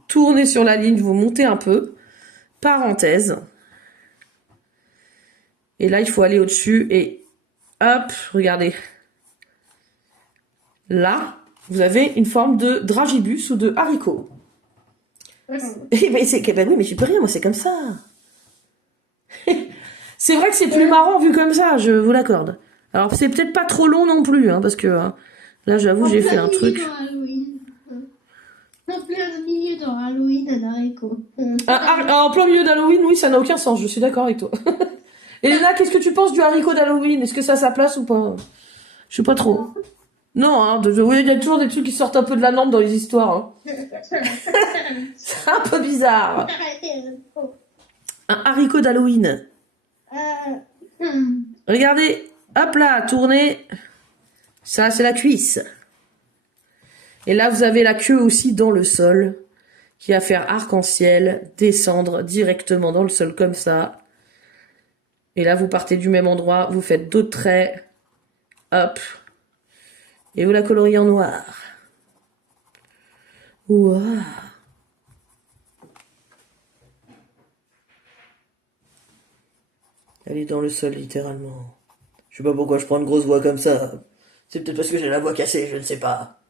tournez sur la ligne, vous montez un peu. Parenthèse. Et là, il faut aller au-dessus et hop, regardez. Là, vous avez une forme de dragibus ou de haricot. Et ben, oui, mais j'y peux rien, moi, c'est comme ça. C'est vrai que c'est plus marrant vu comme ça, je vous l'accorde. Alors, c'est peut-être pas trop long non plus, hein, parce que là, j'avoue, j'ai fait un truc. En plein milieu dans Halloween, un haricot. En plein milieu d'Halloween, oui, ça n'a aucun sens, je suis d'accord avec toi. Elena, qu'est-ce que tu penses du haricot d'Halloween? Est-ce que ça a sa place ou pas? Je sais pas trop. Non, hein, oui, il y a toujours des trucs qui sortent un peu de la norme dans les histoires. Hein. C'est un peu bizarre. Un haricot d'Halloween. Regardez, hop là, tournez. Ça, c'est la cuisse. Et là, vous avez la queue aussi dans le sol, qui va faire arc-en-ciel, descendre directement dans le sol comme ça. Et là, vous partez du même endroit, vous faites d'autres traits. Hop. Et vous la coloriez en noir. Waouh. Elle est dans le sol, littéralement. Je sais pas pourquoi je prends une grosse voix comme ça. C'est peut-être parce que j'ai la voix cassée, je ne sais pas.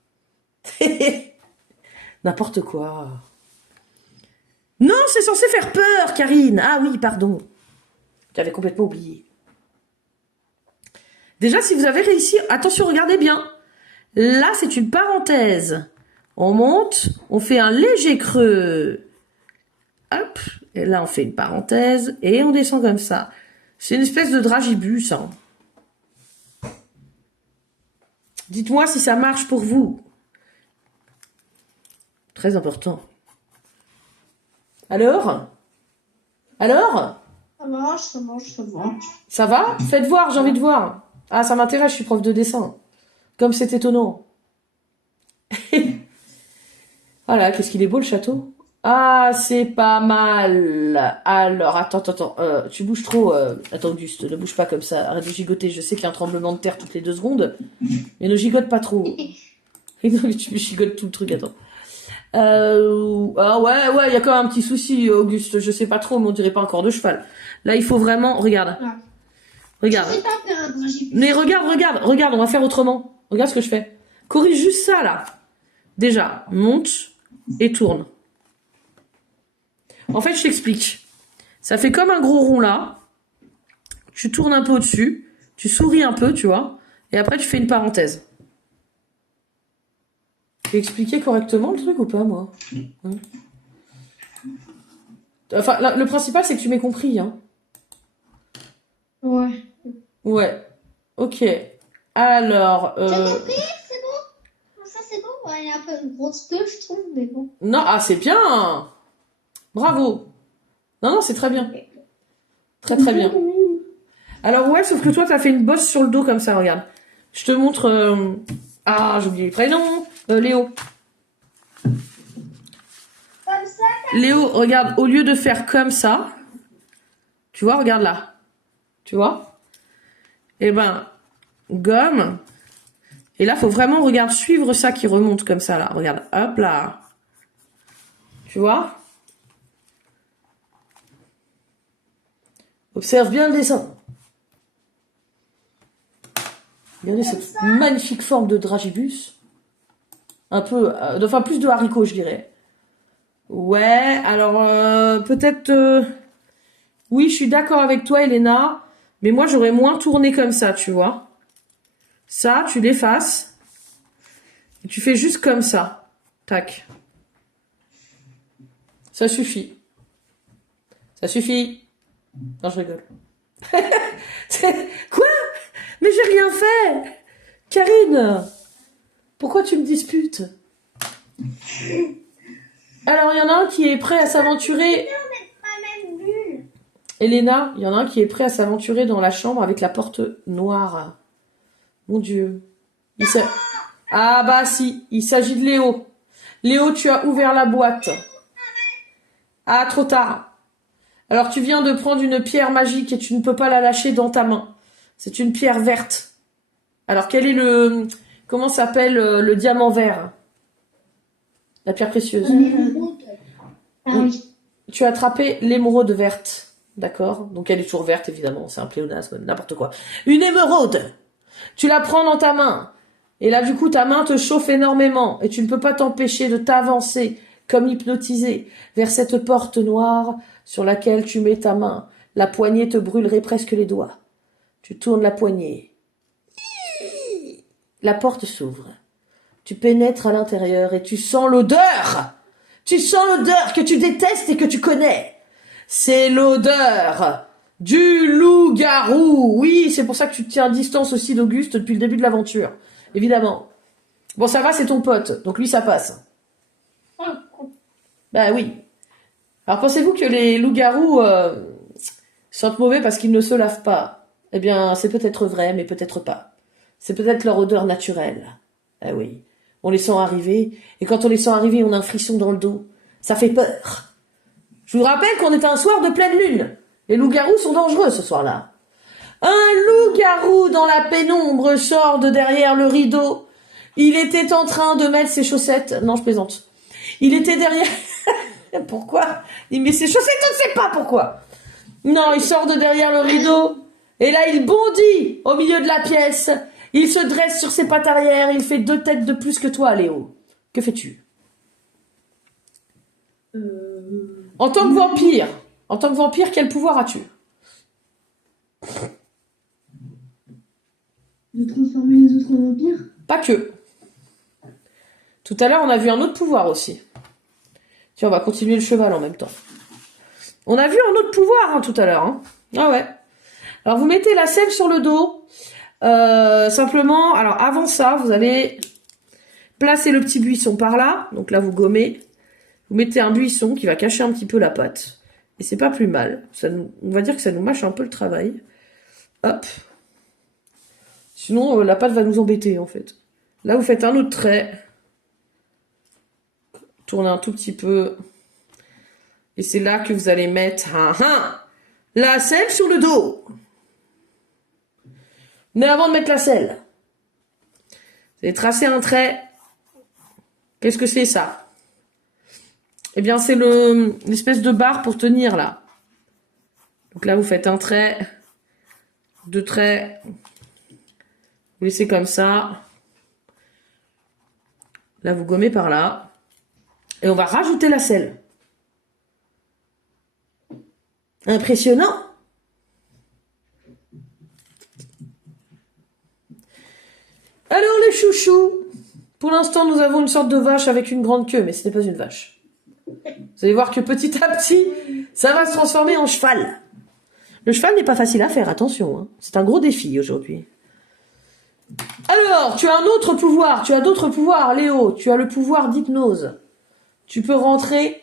N'importe quoi. Non, c'est censé faire peur, Karine. Ah oui, pardon. J'avais complètement oublié. Déjà, si vous avez réussi, attention, regardez bien. Là, c'est une parenthèse. On monte, on fait un léger creux. Hop, et là, on fait une parenthèse et on descend comme ça. C'est une espèce de dragibus. Hein. Dites-moi si ça marche pour vous. Très important. Alors? Ça marche, ça marche, ça marche. Ça va? Faites voir, j'ai envie de voir. Ah, ça m'intéresse, je suis prof de dessin. Comme c'est étonnant. Voilà, qu'est-ce qu'il est beau le château. Ah, c'est pas mal. Alors, attends. Tu bouges trop. Attends, Auguste, ne bouge pas comme ça. Arrête de gigoter. Je sais qu'il y a un tremblement de terre toutes les 2 secondes. Mais ne gigote pas trop. Non, mais tu gigotes tout le truc, attends. Ah ouais, il y a quand même un petit souci, Auguste. Je sais pas trop, mais on dirait pas encore de cheval. Là, il faut vraiment... Regarde. Regarde. Je sais pas faire un dragibus. Mais regarde, on va faire autrement. Regarde ce que je fais. Corrige juste ça, là. Déjà, monte et tourne. En fait, je t'explique. Ça fait comme un gros rond, là. Tu tournes un peu au-dessus. Tu souris un peu, tu vois. Et après, tu fais une parenthèse. J'ai expliqué correctement le truc ou pas, moi? Hein. Enfin, là, le principal, c'est que tu m'aies compris, hein. Ouais. Ouais. Ok. Alors... J'ai compris, c'est bon. Ça, c'est bon. Ouais, il y a un peu une grosse queue, je trouve, mais bon. Non, ah, c'est bien. Bravo. Non, c'est très bien. Très, très bien. Alors, ouais, sauf que toi, t'as fait une bosse sur le dos comme ça, regarde. Je te montre... Ah, j'ai oublié le prénom. Léo. Comme ça, Léo, regarde, au lieu de faire comme ça, tu vois, regarde là. Tu vois? Eh ben, gomme. Et là, faut vraiment, regarde, suivre ça qui remonte comme ça, là. Regarde, hop là. Tu vois? Observe bien le dessin. Regardez cette magnifique forme de dragibus. Un peu, enfin plus de haricots, je dirais. Ouais, alors peut-être... Oui, je suis d'accord avec toi, Elena. Mais moi, j'aurais moins tourné comme ça, tu vois. Ça, tu l'effaces. Et tu fais juste comme ça. Tac. Ça suffit. Ça suffit. Non, je rigole. Quoi? Mais j'ai rien fait. Karine, pourquoi tu me disputes? Alors, il y en a un qui est prêt à s'aventurer. ma même bulle. Elena, il y en a un qui est prêt à s'aventurer dans la chambre avec la porte noire. Mon Dieu. Ah bah si, il s'agit de Léo. Léo, tu as ouvert la boîte. Ah, trop tard. Alors, tu viens de prendre une pierre magique et tu ne peux pas la lâcher dans ta main. C'est une pierre verte. Alors, quel est le... Comment s'appelle le diamant vert? La pierre précieuse. Ah oui. Tu as attrapé l'émeraude verte. D'accord? Donc, elle est toujours verte, évidemment. C'est un pléonasme, n'importe quoi. Une émeraude! Tu la prends dans ta main. Et là, du coup, ta main te chauffe énormément. Et tu ne peux pas t'empêcher de t'avancer, comme hypnotisé, vers cette porte noire sur laquelle tu mets ta main. La poignée te brûlerait presque les doigts. Tu tournes la poignée. La porte s'ouvre. Tu pénètres à l'intérieur et tu sens l'odeur. Tu sens l'odeur que tu détestes et que tu connais. C'est l'odeur du loup-garou. Oui, c'est pour ça que tu te tiens à distance aussi d'Auguste depuis le début de l'aventure. Évidemment. Bon, ça va, c'est ton pote. Donc lui, ça passe. Bah oui. Alors, pensez-vous que les loups-garous sentent mauvais parce qu'ils ne se lavent pas? Eh bien, c'est peut-être vrai, mais peut-être pas. C'est peut-être leur odeur naturelle. Ah oui. On les sent arriver, et quand on les sent arriver, on a un frisson dans le dos. Ça fait peur. Je vous rappelle qu'on est un soir de pleine lune. Les loups-garous sont dangereux ce soir-là. Un loup-garou dans la pénombre sort de derrière le rideau. Il était en train de mettre ses chaussettes. Non, je plaisante. Il était derrière... Pourquoi? Il met ses chaussettes, on ne sait pas pourquoi. Non, il sort de derrière le rideau. Et là, il bondit au milieu de la pièce. Il se dresse sur ses pattes arrière. Il fait 2 têtes de plus que toi, Léo. Que fais-tu? En tant que vampire, quel pouvoir as-tu? De transformer les autres en vampires? Pas que. Tout à l'heure, on a vu un autre pouvoir aussi. Tiens, on va continuer le cheval en même temps. On a vu un autre pouvoir tout à l'heure. Hein. Ah ouais. Alors, vous mettez la selle sur le dos. Simplement, alors avant ça, vous allez placer le petit buisson par là. Donc là, vous gommez. Vous mettez un buisson qui va cacher un petit peu la patte. Et c'est pas plus mal. On va dire que ça nous mâche un peu le travail. Hop. Sinon, la patte va nous embêter, en fait. Là, vous faites un autre trait. Tournez un tout petit peu. Et c'est là que vous allez mettre la selle sur le dos. Mais avant de mettre la selle, vous allez tracer un trait. Qu'est-ce que c'est, ça? Eh bien, c'est l'espèce de barre pour tenir, là. Donc là, vous faites un trait, 2 traits. Vous laissez comme ça. Là, vous gommez par là. Et on va rajouter la selle. Impressionnant. Alors les chouchous, pour l'instant nous avons une sorte de vache avec une grande queue, mais ce n'est pas une vache. Vous allez voir que petit à petit, ça va se transformer en cheval. Le cheval n'est pas facile à faire, attention. Hein. C'est un gros défi aujourd'hui. Alors, tu as un autre pouvoir, tu as d'autres pouvoirs, Léo. Tu as le pouvoir d'hypnose. Tu peux rentrer...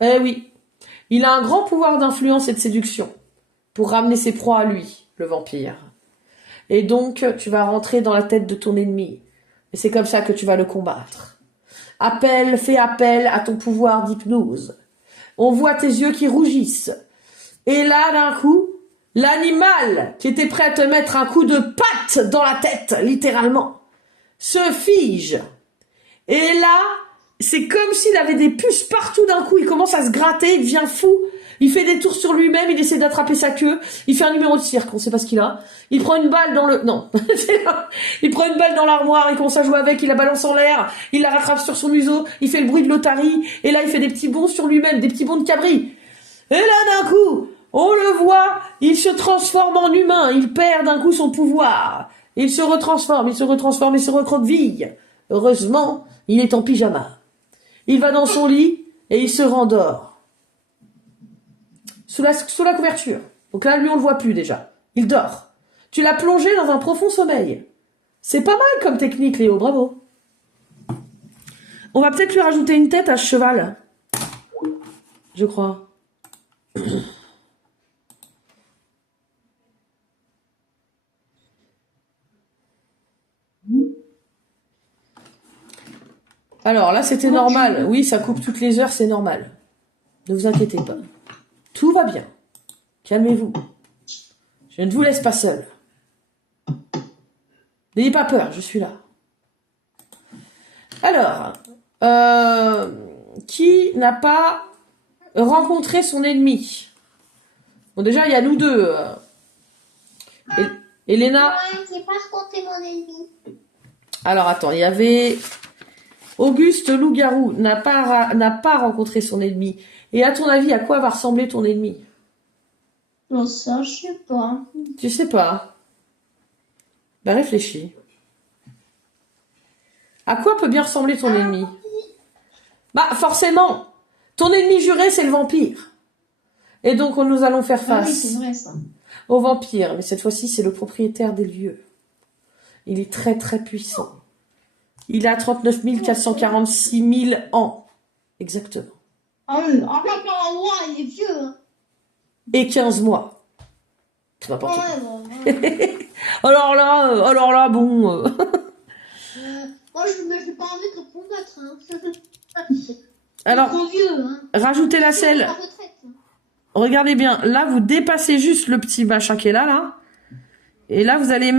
Eh oui. Il a un grand pouvoir d'influence et de séduction pour ramener ses proies à lui, le vampire. Et donc, tu vas rentrer dans la tête de ton ennemi. Et c'est comme ça que tu vas le combattre. Fais appel à ton pouvoir d'hypnose. On voit tes yeux qui rougissent. Et là, d'un coup, l'animal qui était prêt à te mettre un coup de patte dans la tête, littéralement, se fige. Et là, c'est comme s'il avait des puces partout d'un coup. Il commence à se gratter, il devient fou. Il fait des tours sur lui-même, il essaie d'attraper sa queue. Il fait un numéro de cirque, on sait pas ce qu'il a. Il prend une balle dans le... Non. Il prend une balle dans l'armoire, il commence à jouer avec, il la balance en l'air, il la rattrape sur son museau, il fait le bruit de l'otarie, et là il fait des petits bonds sur lui-même, des petits bonds de cabri. Et là d'un coup, on le voit, il se transforme en humain, il perd d'un coup son pouvoir. Il se retransforme, il se recroqueville. Heureusement, il est en pyjama. Il va dans son lit et il se rendort. Sous la couverture. Donc là, lui, on le voit plus déjà. Il dort. Tu l'as plongé dans un profond sommeil. C'est pas mal comme technique, Léo, bravo. On va peut-être lui rajouter une tête à ce cheval. Je crois. Alors là, c'était normal. Oui, ça coupe toutes les heures, c'est normal. Ne vous inquiétez pas. Tout va bien. Calmez-vous. Je ne vous laisse pas seul. N'ayez pas peur, je suis là. Alors, qui n'a pas rencontré son ennemi? Bon, déjà, il y a nous deux. Elena. Moi, j'ai pas rencontré mon ennemi. Alors, attends, il y avait... Auguste Loup-Garou n'a pas rencontré son ennemi. Et à ton avis, à quoi va ressembler ton ennemi? Non, ça, je sais pas. Tu sais pas. Ben réfléchis. À quoi peut bien ressembler ton ennemi? Bah forcément, ton ennemi juré c'est le vampire. Et donc nous allons faire Ah oui, face c'est vrai ça. au vampire. Mais cette fois-ci c'est le propriétaire des lieux. Il est très très puissant. Il a 39 446 000 ans. Exactement. Ah, il est vieux. Hein. Et 15 mois. C'est n'importe quoi. Ouais. Alors là, bon. Moi, je n'ai pas envie de combattre. Hein. Alors, Trop vieux, hein. rajoutez la C'est selle. la retraite. Regardez bien, là, vous dépassez juste le petit machin qui est là. Et là, vous allez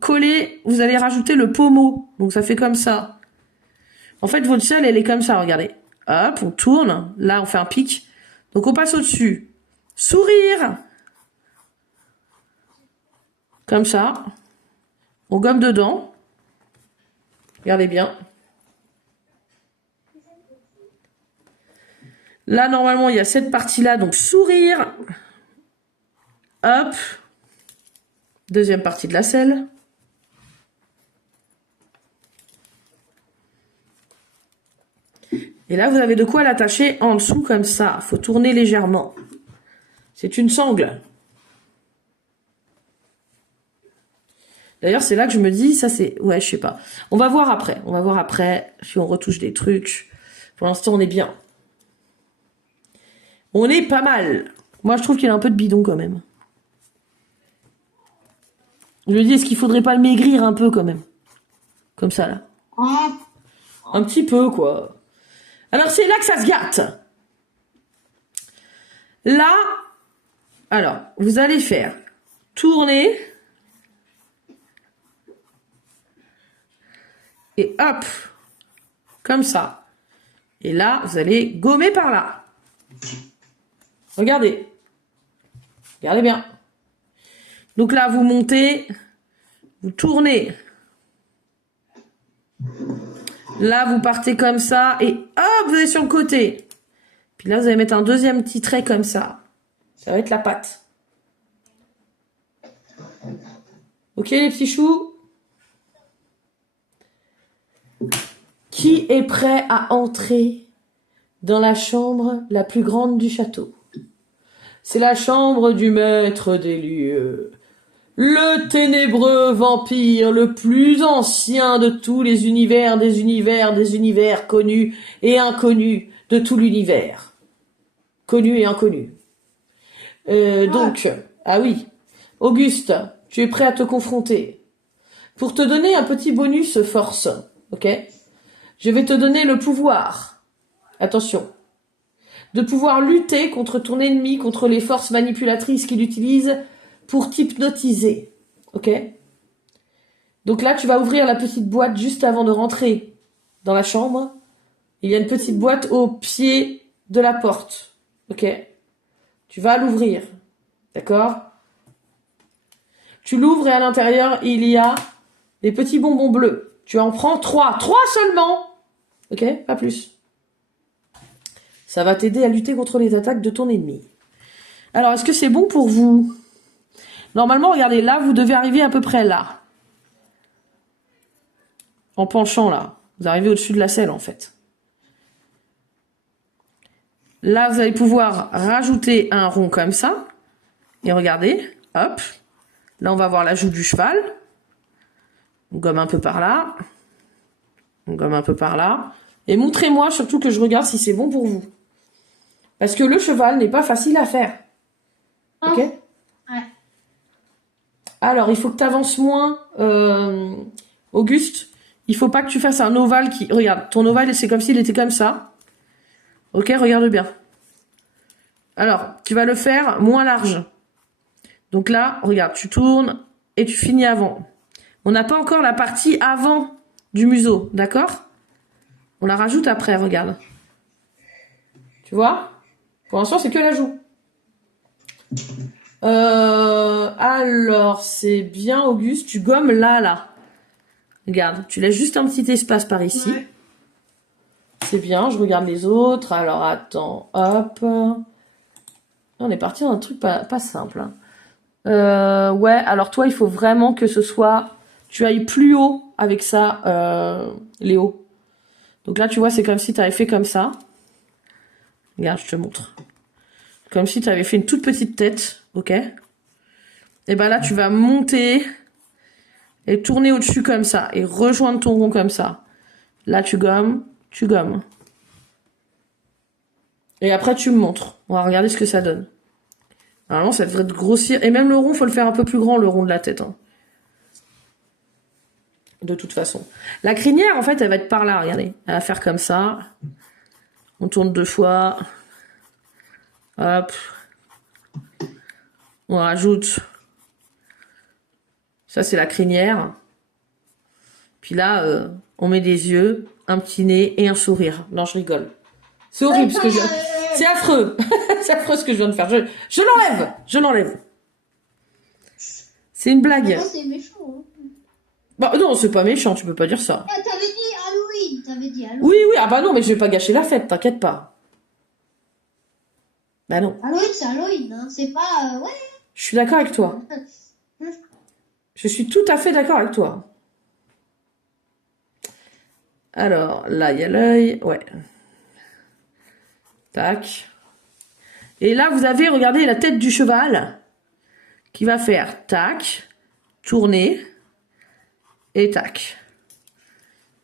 coller, vous allez rajouter le pommeau. Donc, ça fait comme ça. En fait, votre selle, elle est comme ça, regardez. Hop, on tourne. Là, on fait un pic. Donc, on passe au-dessus. Sourire. Comme ça. On gomme dedans. Regardez bien. Là, normalement, il y a cette partie-là, donc sourire. Hop. Deuxième partie de la selle. Et là, vous avez de quoi l'attacher en dessous comme ça. Il faut tourner légèrement. C'est une sangle. D'ailleurs, c'est là que je me dis, ça c'est... Ouais, je sais pas. On va voir après. On va voir après si on retouche des trucs. Pour l'instant, on est bien. On est pas mal. Moi, je trouve qu'il a un peu de bidon quand même. Je me dis, est-ce qu'il faudrait pas le maigrir un peu quand même? Comme ça, là. Un petit peu, quoi. Alors, c'est là que ça se gâte. Là, alors, vous allez faire tourner. Et hop, comme ça. Et là, vous allez gommer par là. Regardez. Regardez bien. Donc là, vous montez, vous tournez. Là, vous partez comme ça et hop, vous êtes sur le côté. Puis là, vous allez mettre un deuxième petit trait comme ça. Ça va être la patte. Ok, les petits choux? Qui est prêt à entrer dans la chambre la plus grande du château? C'est la chambre du maître des lieux. Le ténébreux vampire le plus ancien de tous les univers, des univers connus et inconnus de tout l'univers. Connus et inconnus. Donc, ah oui, Auguste, tu es prêt à te confronter. Pour te donner un petit bonus force, ok? Je vais te donner le pouvoir, attention, de pouvoir lutter contre ton ennemi, contre les forces manipulatrices qu'il utilise pour t'hypnotiser, ok? Donc là, tu vas ouvrir la petite boîte juste avant de rentrer dans la chambre. Il y a une petite boîte au pied de la porte, ok? Tu vas l'ouvrir, d'accord? Tu l'ouvres et à l'intérieur, il y a des petits bonbons bleus. Tu en prends 3 seulement, ok? Pas plus. Ça va t'aider à lutter contre les attaques de ton ennemi. Alors, est-ce que c'est bon pour vous? Normalement, regardez, là, vous devez arriver à peu près là. En penchant, là. Vous arrivez au-dessus de la selle, en fait. Là, vous allez pouvoir rajouter un rond comme ça. Et regardez, hop. Là, on va voir la joue du cheval. On gomme un peu par là. On gomme un peu par là. Et montrez-moi surtout que je regarde si c'est bon pour vous. Parce que le cheval n'est pas facile à faire. Ok? Ouais. Alors, il faut que tu avances moins, Auguste. Il faut pas que tu fasses un ovale qui... Regarde, ton ovale, c'est comme s'il était comme ça. Ok, regarde bien. Alors, tu vas le faire moins large. Donc là, regarde, tu tournes et tu finis avant. On n'a pas encore la partie avant du museau, d'accord? On la rajoute après, regarde. Tu vois? Pour l'instant, c'est que la joue. Alors, c'est bien, Auguste. Tu gommes là. Regarde, tu laisses juste un petit espace par ici. Ouais. C'est bien, je regarde les autres. Alors, attends, hop. On est parti dans un truc pas simple. Hein. Ouais, alors toi, il faut vraiment que ce soit... Tu ailles plus haut avec ça, Léo. Donc là, tu vois, c'est comme si tu avais fait comme ça. Regarde, je te montre. Comme si tu avais fait une toute petite tête, ok? Et ben là, tu vas monter et tourner au-dessus comme ça et rejoindre ton rond comme ça. Là, tu gommes. Et après, tu me montres. On va regarder ce que ça donne. Normalement, ça devrait te grossir. Et même le rond, faut le faire un peu plus grand, le rond de la tête. Hein. De toute façon. La crinière, en fait, elle va être par là, regardez. Elle va faire comme ça. On tourne 2 fois. Hop. On rajoute. Ça, c'est la crinière. Puis là, on met des yeux, un petit nez et un sourire. Non, je rigole. C'est horrible ce que je... C'est affreux. C'est affreux ce que je viens de faire. Je l'enlève. Je l'enlève. C'est une blague. Non, c'est méchant. Hein. Bah non, c'est pas méchant, tu peux pas dire ça. Ah, t'avais dit Halloween. T'avais dit Halloween. Oui, oui, ah bah non, mais je vais pas gâcher la fête, t'inquiète pas. Bah non. Halloween, c'est Halloween. Hein. C'est pas... ouais. Je suis d'accord avec toi. Je suis tout à fait d'accord avec toi. Alors, là, il y a l'œil. Ouais. Tac. Et là, vous avez, regardez, la tête du cheval qui va faire tac, tourner et tac.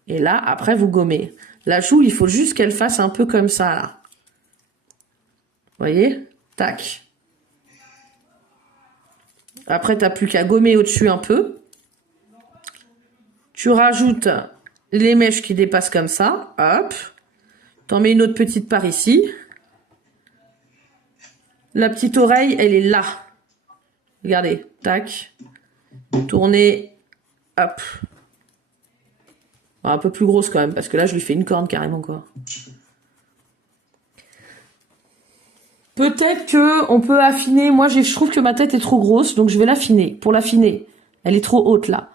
Et là, après, vous gommez. La joue, il faut juste qu'elle fasse un peu comme ça, là. Vous voyez? Tac. Après, t'as plus qu'à gommer au-dessus un peu. Tu rajoutes les mèches qui dépassent comme ça. Hop. T'en mets une autre petite par ici. La petite oreille, elle est là. Regardez. Tac. Tournez. Hop. Bon, un peu plus grosse quand même, parce que là, je lui fais une corne carrément, quoi. Peut-être que on peut affiner. Moi, je trouve que ma tête est trop grosse, donc je vais l'affiner. Pour l'affiner, elle est trop haute, là.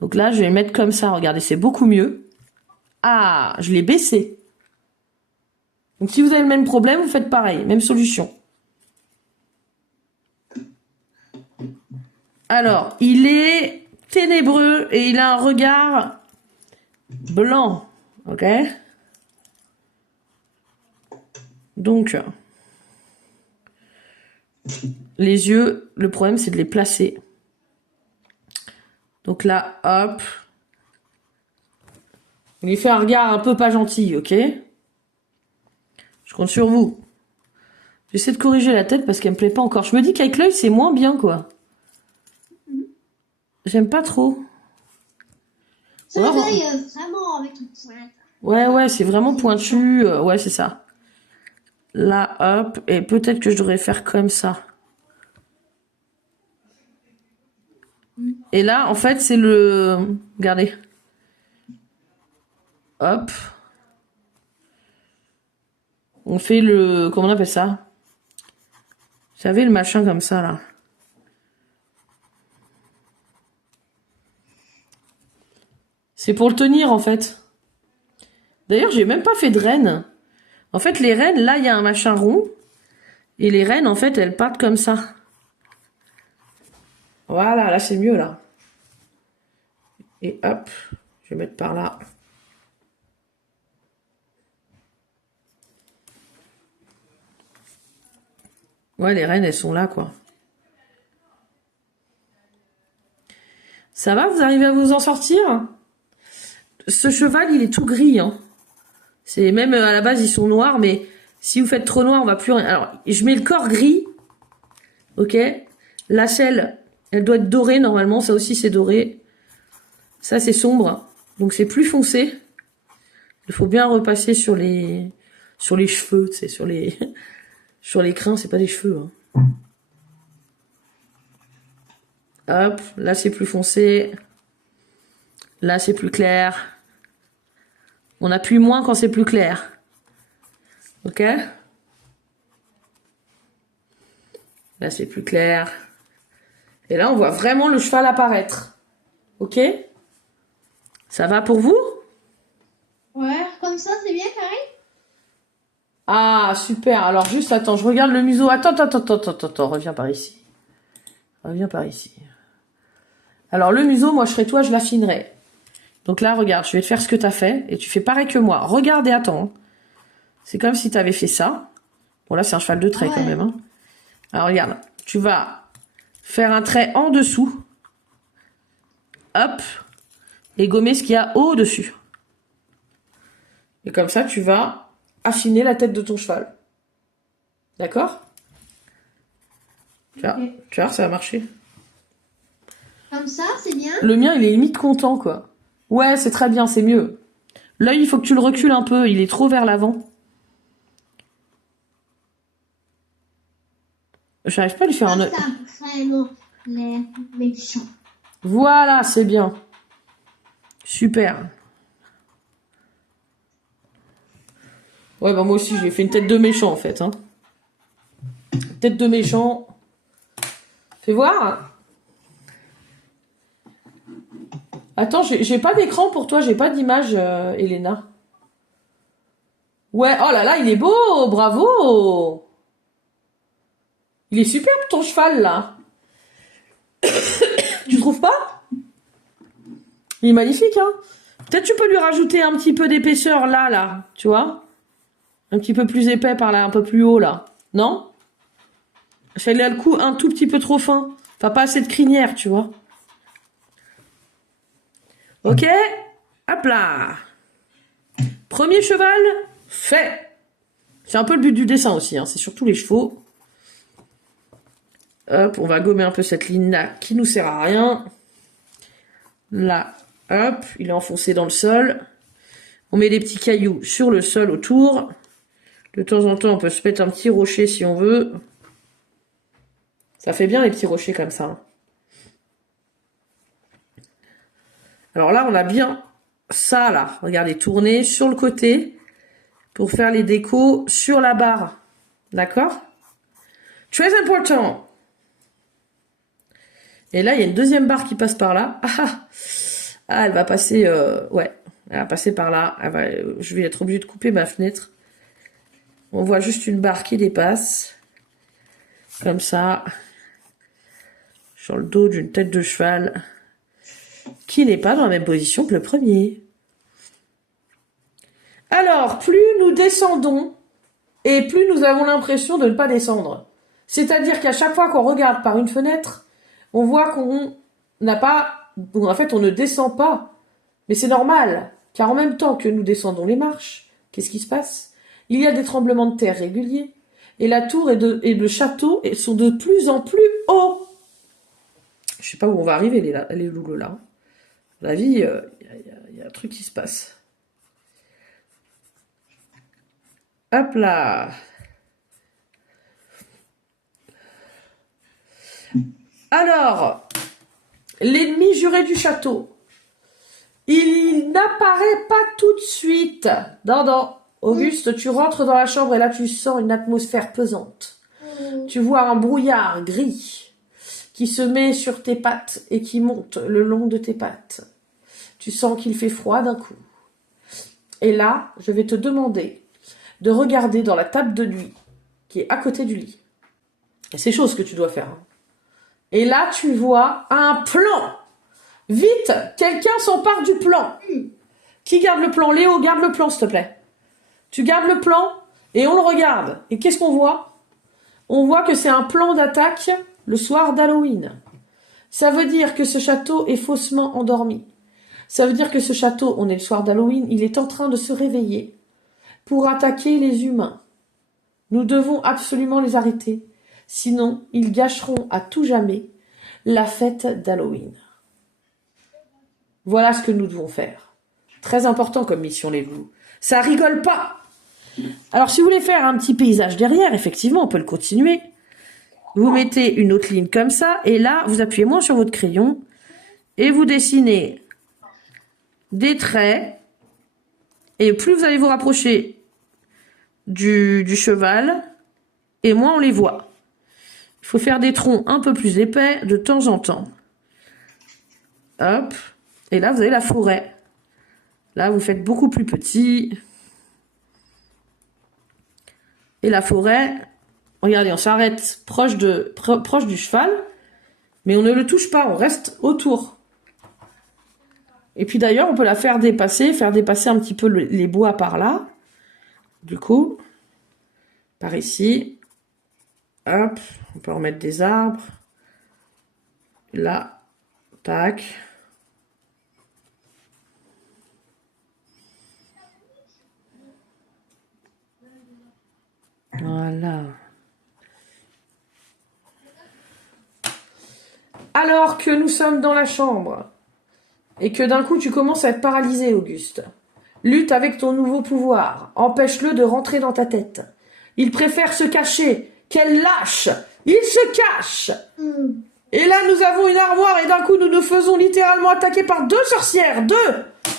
Donc là, je vais mettre comme ça. Regardez, c'est beaucoup mieux. Ah, je l'ai baissé. Donc si vous avez le même problème, vous faites pareil. Même solution. Alors, il est ténébreux et il a un regard blanc. Ok? Donc, les yeux, le problème, c'est de les placer. Donc là, hop. Il lui fait un regard un peu pas gentil, ok? Je compte sur vous. J'essaie de corriger la tête parce qu'elle me plaît pas encore. Je me dis qu'avec l'œil, c'est moins bien, quoi. J'aime pas trop. C'est l'œil vraiment avec une pointe. Ouais, c'est vraiment pointu. Ouais, c'est ça. Là, hop. Et peut-être que je devrais faire comme ça. Et là, en fait, c'est le... Regardez. Hop. On fait le... Comment on appelle ça? Vous savez, le machin comme ça, là. C'est pour le tenir, en fait. D'ailleurs, j'ai même pas fait de rênes. En fait, les rênes, là, il y a un machin rond. Et les rênes, en fait, elles partent comme ça. Voilà, là, c'est mieux, là. Et hop, je vais mettre par là. Ouais, les rênes, elles sont là, quoi. Ça va, vous arrivez à vous en sortir? Ce cheval, il est tout gris, hein. C'est même, à la base, ils sont noirs, mais si vous faites trop noir, on va plus rien. Alors, je mets le corps gris. Ok? La selle, elle doit être dorée, normalement. Ça aussi, c'est doré. Ça, c'est sombre. Donc, c'est plus foncé. Il faut bien repasser sur les cheveux, tu sais, sur les crins, c'est pas des cheveux, hein. Hop, là, c'est plus foncé. Là, c'est plus clair. On appuie moins quand c'est plus clair. Ok? Là, c'est plus clair. Et là, on voit vraiment le cheval apparaître. Ok? Ça va pour vous? Ouais, comme ça, c'est bien, Karine? Ah, super. Alors, juste, attends, je regarde le museau. Attends. Reviens par ici. Reviens par ici. Alors, le museau, moi, je serais toi, je l'affinerais. Donc là, regarde, je vais te faire ce que tu as fait. Et tu fais pareil que moi. Regarde et attends. C'est comme si tu avais fait ça. Bon, là, c'est un cheval de trait quand même. Hein. Alors, regarde. Tu vas faire un trait en dessous. Hop. Et gommer ce qu'il y a au-dessus. Et comme ça, tu vas affiner la tête de ton cheval. D'accord? Tu vois, ça va marcher. Comme ça, c'est bien. Le mien, il est limite content, quoi. Ouais, c'est très bien, c'est mieux. L'œil, il faut que tu le recules un peu. Il est trop vers l'avant. J'arrive pas à lui faire un... Comme ça, pour faire les méchants. Voilà, c'est bien. Super. Ouais, bah moi aussi, j'ai fait une tête de méchant, en fait. Hein. Tête de méchant. Fais voir. Attends, j'ai pas d'écran pour toi, j'ai pas d'image, Elena. Ouais, oh là là, il est beau, bravo. Il est superbe, ton cheval, là. Tu trouves pas? Il est magnifique, hein. Peut-être tu peux lui rajouter un petit peu d'épaisseur, là, tu vois? Un petit peu plus épais par là, un peu plus haut, là. Non? Il a le cou un tout petit peu trop fin. Enfin, pas assez de crinière, tu vois. Ok? Hop là. Premier cheval, fait. C'est un peu le but du dessin aussi, hein. C'est surtout les chevaux. Hop, on va gommer un peu cette ligne-là qui nous sert à rien. Là, hop, il est enfoncé dans le sol. On met des petits cailloux sur le sol autour. De temps en temps, on peut se mettre un petit rocher si on veut. Ça fait bien les petits rochers comme ça. Hein. Alors là, on a bien ça, là. Regardez, tourner sur le côté pour faire les décos sur la barre. D'accord? Très important. Et là, il y a une deuxième barre qui passe par là. Elle va passer... ouais, elle va passer par là. Je vais être obligée de couper ma fenêtre. On voit juste une barre qui dépasse. Comme ça. Sur le dos d'une tête de cheval. Qui n'est pas dans la même position que le premier. Alors, plus nous descendons, et plus nous avons l'impression de ne pas descendre. C'est-à-dire qu'à chaque fois qu'on regarde par une fenêtre, on voit qu'on n'a pas... En fait, on ne descend pas. Mais c'est normal, car en même temps que nous descendons les marches, qu'est-ce qui se passe? Il y a des tremblements de terre réguliers, et la tour et le château sont de plus en plus hauts. Je sais pas où on va arriver, les loulous, là. La vie, il y a un truc qui se passe. Hop là. Alors, l'ennemi juré du château. Il n'apparaît pas tout de suite. Non. Auguste, tu rentres dans la chambre et là tu sens une atmosphère pesante. Tu vois un brouillard gris qui se met sur tes pattes et qui monte le long de tes pattes. Tu sens qu'il fait froid d'un coup. Et là, je vais te demander de regarder dans la table de nuit qui est à côté du lit. Et c'est chose que tu dois faire. Et là, tu vois un plan. Vite, quelqu'un s'empare du plan. Qui garde le plan? Léo, garde le plan, s'il te plaît. Tu gardes le plan et on le regarde. Et qu'est-ce qu'on voit? On voit que c'est un plan d'attaque le soir d'Halloween. Ça veut dire que ce château est faussement endormi. Ça veut dire que ce château, on est le soir d'Halloween, il est en train de se réveiller pour attaquer les humains. Nous devons absolument les arrêter. Sinon, ils gâcheront à tout jamais la fête d'Halloween. Voilà ce que nous devons faire. Très important comme mission, les loups. Ça rigole pas. Alors, si vous voulez faire un petit paysage derrière, effectivement, on peut le continuer. Vous mettez une autre ligne comme ça, et là, vous appuyez moins sur votre crayon, et vous dessinez des traits, et plus vous allez vous rapprocher du cheval, et moins on les voit. Il faut faire des troncs un peu plus épais de temps en temps. Hop. Et là, vous avez la forêt. Là, vous faites beaucoup plus petit. Et la forêt, regardez, on s'arrête proche du cheval, mais on ne le touche pas, on reste autour. Et puis d'ailleurs, on peut la faire dépasser un petit peu les bois par là. Du coup, par ici. Hop, on peut remettre des arbres. Là, tac. Voilà. Alors que nous sommes dans la chambre et que d'un coup tu commences à être paralysé, Auguste. Lutte avec ton nouveau pouvoir. Empêche-le de rentrer dans ta tête. Il préfère se cacher. Quel lâche! Il se cache. Hmm. Et là, nous avons une armoire et d'un coup, nous nous faisons littéralement attaquer par 2 sorcières. 2.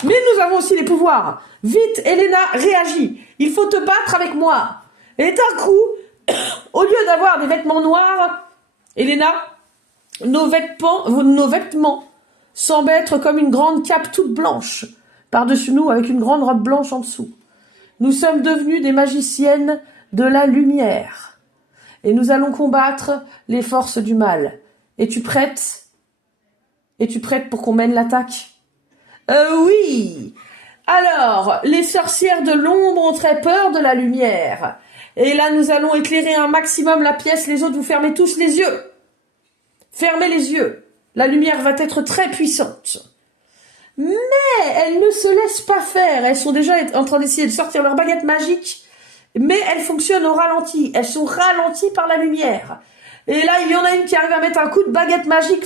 Mais nous avons aussi les pouvoirs. Vite, Elena, réagis. Il faut te battre avec moi. Et d'un coup, au lieu d'avoir des vêtements noirs, Elena, nos vêtements semblent être comme une grande cape toute blanche par-dessus nous avec une grande robe blanche en dessous. Nous sommes devenues des magiciennes de la lumière. Et nous allons combattre les forces du mal. Es-tu prête? Es-tu prête pour qu'on mène l'attaque? Oui. Alors, les sorcières de l'ombre ont très peur de la lumière. Et là, nous allons éclairer un maximum la pièce. Les autres, vous fermez tous les yeux. Fermez les yeux. La lumière va être très puissante. Mais elles ne se laissent pas faire. Elles sont déjà en train d'essayer de sortir leur baguette magique. Mais elles fonctionnent au ralenti. Elles sont ralenties par la lumière. Et là, il y en a une qui arrive à mettre un coup de baguette magique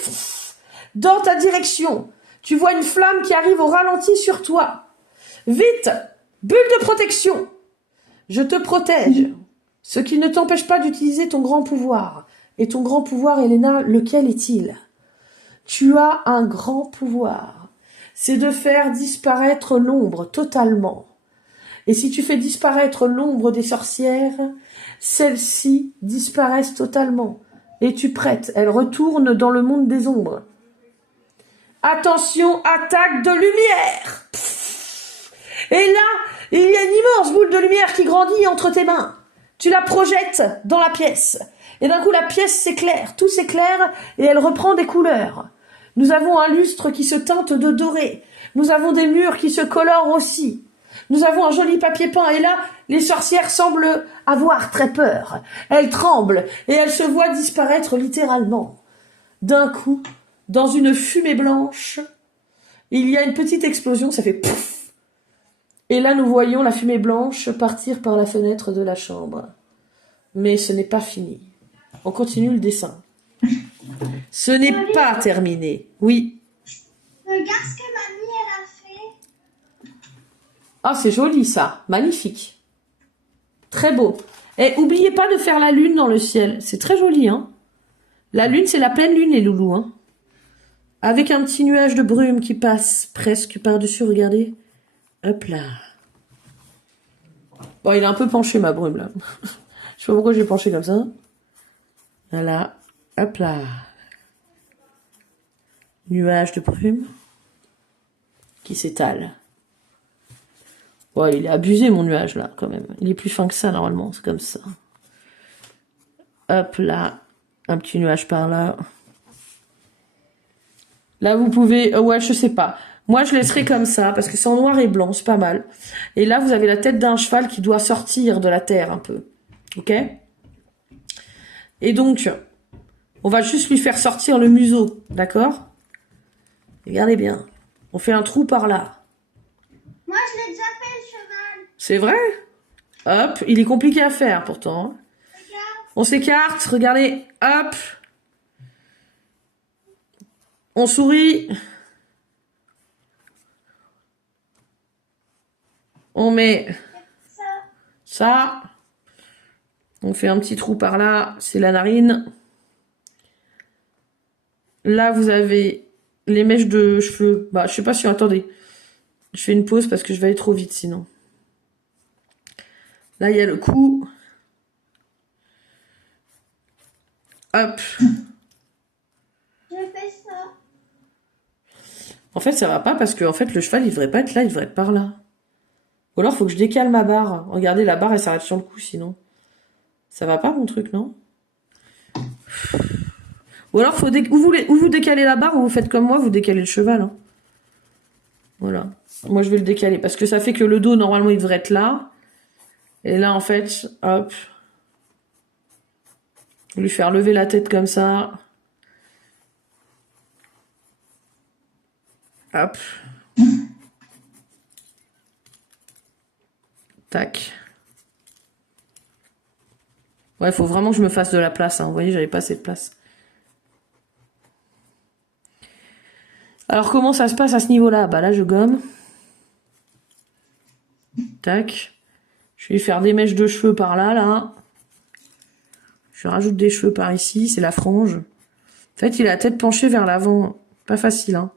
dans ta direction. Tu vois une flamme qui arrive au ralenti sur toi. Vite, bulle de protection. Je te protège. Ce qui ne t'empêche pas d'utiliser ton grand pouvoir. Et ton grand pouvoir, Elena, lequel est-il? Tu as un grand pouvoir. C'est de faire disparaître l'ombre totalement. Et si tu fais disparaître l'ombre des sorcières, celles-ci disparaissent totalement. Es-tu prête? Elles retournent dans le monde des ombres. Attention, attaque de lumière! Et là, il y a une immense boule de lumière qui grandit entre tes mains. Tu la projettes dans la pièce. Et d'un coup, la pièce s'éclaire, tout s'éclaire et elle reprend des couleurs. Nous avons un lustre qui se teinte de doré. Nous avons des murs qui se colorent aussi. Nous avons un joli papier peint et là, les sorcières semblent avoir très peur. Elles tremblent et elles se voient disparaître littéralement. D'un coup, dans une fumée blanche, il y a une petite explosion, ça fait pouf. Et là, nous voyons la fumée blanche partir par la fenêtre de la chambre. Mais ce n'est pas fini. On continue le dessin. Ce n'est pas terminé. Oui. Regarde ce que mamie, elle a fait. Ah, c'est joli ça. Magnifique. Très beau. Et oubliez pas de faire la lune dans le ciel. C'est très joli, hein. La lune, c'est la pleine lune, les loulous, hein. Avec un petit nuage de brume qui passe presque par-dessus, regardez. Hop là. Bon, il est un peu penché, ma brume, là. Je sais pas pourquoi j'ai penché comme ça. Voilà. Hop là. Nuage de brume qui s'étale. Bon, il est abusé, mon nuage, là, quand même. Il est plus fin que ça, normalement. C'est comme ça. Hop là. Un petit nuage par là. Là, vous pouvez... ouais, je sais pas. Moi, je laisserai comme ça, parce que c'est en noir et blanc, c'est pas mal. Et là, vous avez la tête d'un cheval qui doit sortir de la terre, un peu. Ok? Et donc, on va juste lui faire sortir le museau, d'accord? Regardez bien. On fait un trou par là. Moi, je l'ai déjà fait, le cheval. C'est vrai? Hop, il est compliqué à faire, pourtant. Regarde. On s'écarte, regardez, hop. On sourit. On met Ça. ça. On fait un petit trou par là, c'est la narine. Là, vous avez les mèches de cheveux. Bah, je sais pas si... Attendez. Je fais une pause parce que je vais aller trop vite sinon. Là, il y a le cou. Hop. Je fais ça. En fait, ça va pas parce que en fait, le cheval, il devrait pas être là, il devrait être par là. Ou alors, faut que je décale ma barre. Regardez, la barre, elle s'arrête sur le cou, sinon. Ça va pas, mon truc, non? Ou alors, faut ou vous décalez la barre, ou vous faites comme moi, vous décalez le cheval. Hein. Voilà. Moi, je vais le décaler, parce que ça fait que le dos, normalement, il devrait être là. Et là, en fait, hop. Lui faire lever la tête comme ça. Hop. Tac. Ouais, faut vraiment que je me fasse de la place. Hein. Vous voyez, j'avais pas assez de place. Alors, comment ça se passe à ce niveau-là? Bah là, je gomme. Tac. Je vais lui faire des mèches de cheveux par là, là. Je rajoute des cheveux par ici, c'est la frange. En fait, il a la tête penchée vers l'avant. Pas facile, hein.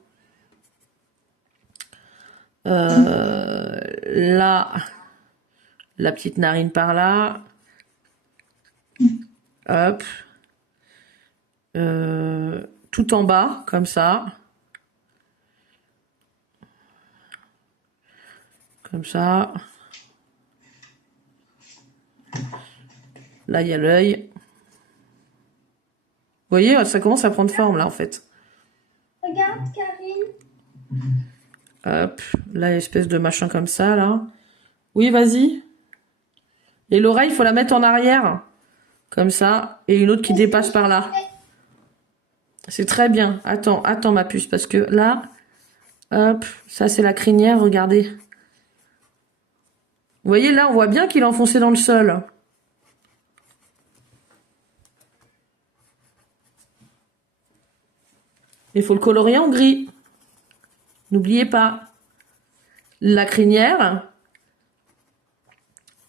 Là, la petite narine par là. Hop. Tout en bas, comme ça. Comme ça. Là, il y a l'œil. Vous voyez, ça commence à prendre forme, là, en fait. Regarde, Karine. Hop. Là, espèce de machin comme ça, là. Oui, vas-y. Et l'oreille, il faut la mettre en arrière. Comme ça. Et une autre qui dépasse par là. C'est très bien. Attends, ma puce, parce que là, hop, ça, c'est la crinière, regardez. Vous voyez, là, on voit bien qu'il est enfoncé dans le sol. Il faut le colorier en gris. N'oubliez pas. La crinière,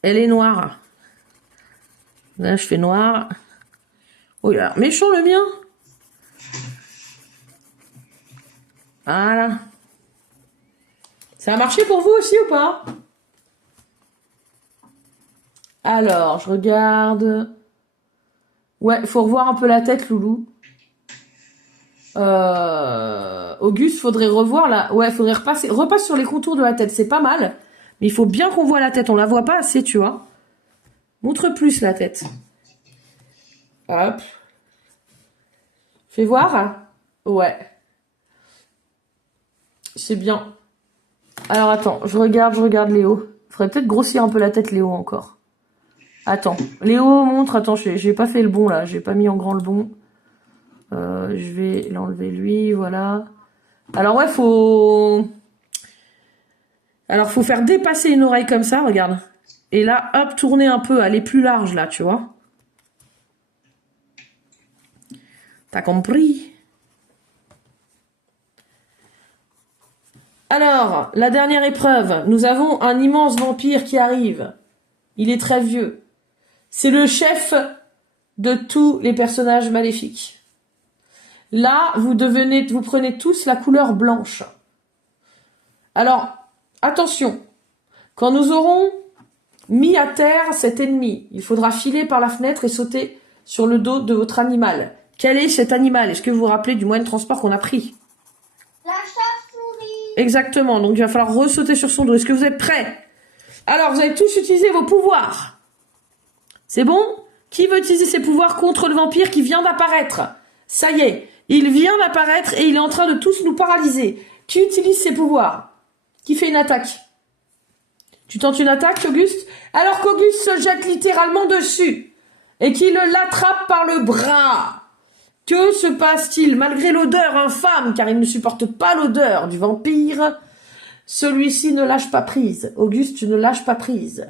elle est noire. Là, je fais noir. Oh, il a l'air méchant, le mien. Voilà. Ça a marché pour vous aussi ou pas? Alors, je regarde. Ouais, il faut revoir un peu la tête, Loulou. Auguste, faudrait revoir là. Ouais, faudrait repasse sur les contours de la tête, c'est pas mal. Mais il faut bien qu'on voit la tête, on la voit pas assez, tu vois. Montre plus la tête. Hop. Fais voir. Ouais. C'est bien. Alors attends, je regarde Léo. Faudrait peut-être grossir un peu la tête, Léo, encore. Attends. Léo, montre. Attends, j'ai pas fait le bon là. J'ai pas mis en grand le bon. Je vais l'enlever lui, voilà. Alors ouais, faut faire dépasser une oreille comme ça, regarde. Et là, hop, tourner un peu, aller plus large là, tu vois. T'as compris? Alors, la dernière épreuve. Nous avons un immense vampire qui arrive. Il est très vieux. C'est le chef de tous les personnages maléfiques. Là, vous prenez tous la couleur blanche. Alors, attention. Quand nous aurons mis à terre cet ennemi, il faudra filer par la fenêtre et sauter sur le dos de votre animal. Quel est cet animal? Est-ce que vous vous rappelez du moyen de transport qu'on a pris? La chauve-souris. Exactement. Donc, il va falloir ressauter sur son dos. Est-ce que vous êtes prêts? Alors, vous allez tous utiliser vos pouvoirs. C'est bon? Qui veut utiliser ses pouvoirs contre le vampire qui vient d'apparaître? Ça y est. Il vient d'apparaître et il est en train de tous nous paralyser. Qui utilise ses pouvoirs? Qui fait une attaque? Tu tentes une attaque, Auguste? Alors qu'Auguste se jette littéralement dessus et qu'il l'attrape par le bras. Que se passe-t-il? Malgré l'odeur infâme, car il ne supporte pas l'odeur du vampire, celui-ci ne lâche pas prise. Auguste, tu ne lâches pas prise.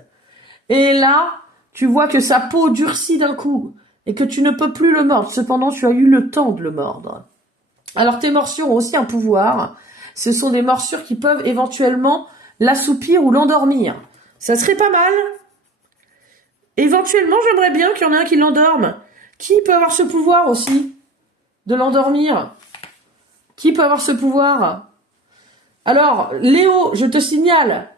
Et là, tu vois que sa peau durcit d'un coup et que tu ne peux plus le mordre. Cependant, tu as eu le temps de le mordre. Alors, tes morsures ont aussi un pouvoir. Ce sont des morsures qui peuvent éventuellement l'assoupir ou l'endormir. Ça serait pas mal. Éventuellement, j'aimerais bien qu'il y en ait un qui l'endorme. Qui peut avoir ce pouvoir aussi? De l'endormir? Qui peut avoir ce pouvoir? Alors, Léo, je te signale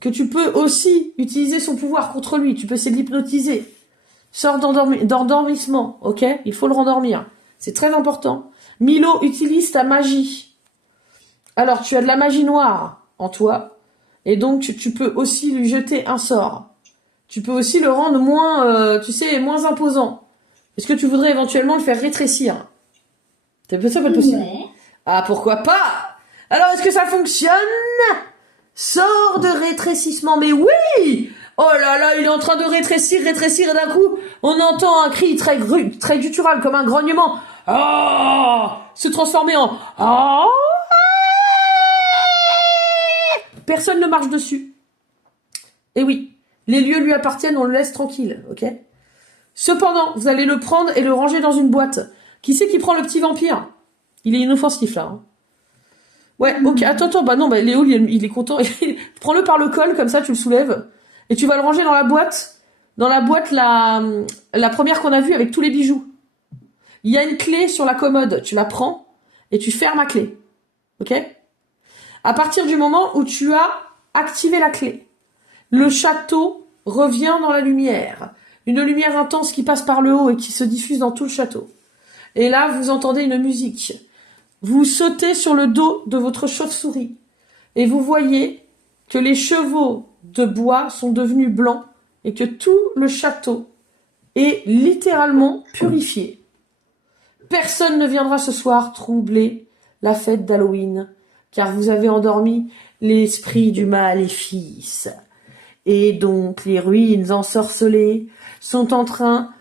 que tu peux aussi utiliser son pouvoir contre lui. Tu peux essayer de l'hypnotiser. Sort d'endormissement, ok? Il faut le rendormir. C'est très important. Milo, utilise ta magie. Alors, tu as de la magie noire en toi. Et donc, tu peux aussi lui jeter un sort. Tu peux aussi le rendre moins, moins imposant. Est-ce que tu voudrais éventuellement le faire rétrécir? Ça peut être possible. Ouais. Ah, pourquoi pas? Alors, est-ce que ça fonctionne? Sort de rétrécissement, mais oui! Oh là là, il est en train de rétrécir, et d'un coup, on entend un cri très guttural, comme un grognement. Oh! Se transformer en... Oh! Personne ne marche dessus. Et oui, les lieux lui appartiennent, on le laisse tranquille, ok? Cependant, vous allez le prendre et le ranger dans une boîte. Qui c'est qui prend le petit vampire? Il est inoffensif, là. Hein. Ouais, ok, attends, Léo, il est content. Prends-le par le col, comme ça, tu le soulèves. Et tu vas le ranger dans la boîte dans la boîte, la première qu'on a vue avec tous les bijoux. Il y a une clé sur la commode. Tu la prends et tu fermes la clé. Ok? À partir du moment où tu as activé la clé, le château revient dans la lumière. Une lumière intense qui passe par le haut et qui se diffuse dans tout le château. Et là, vous entendez une musique. Vous sautez sur le dos de votre chauve-souris. Et vous voyez que les chevaux de bois sont devenus blancs et que tout le château est littéralement purifié. Personne ne viendra ce soir troubler la fête d'Halloween, car vous avez endormi l'esprit du maléfice. Et donc, les ruines ensorcelées sont en train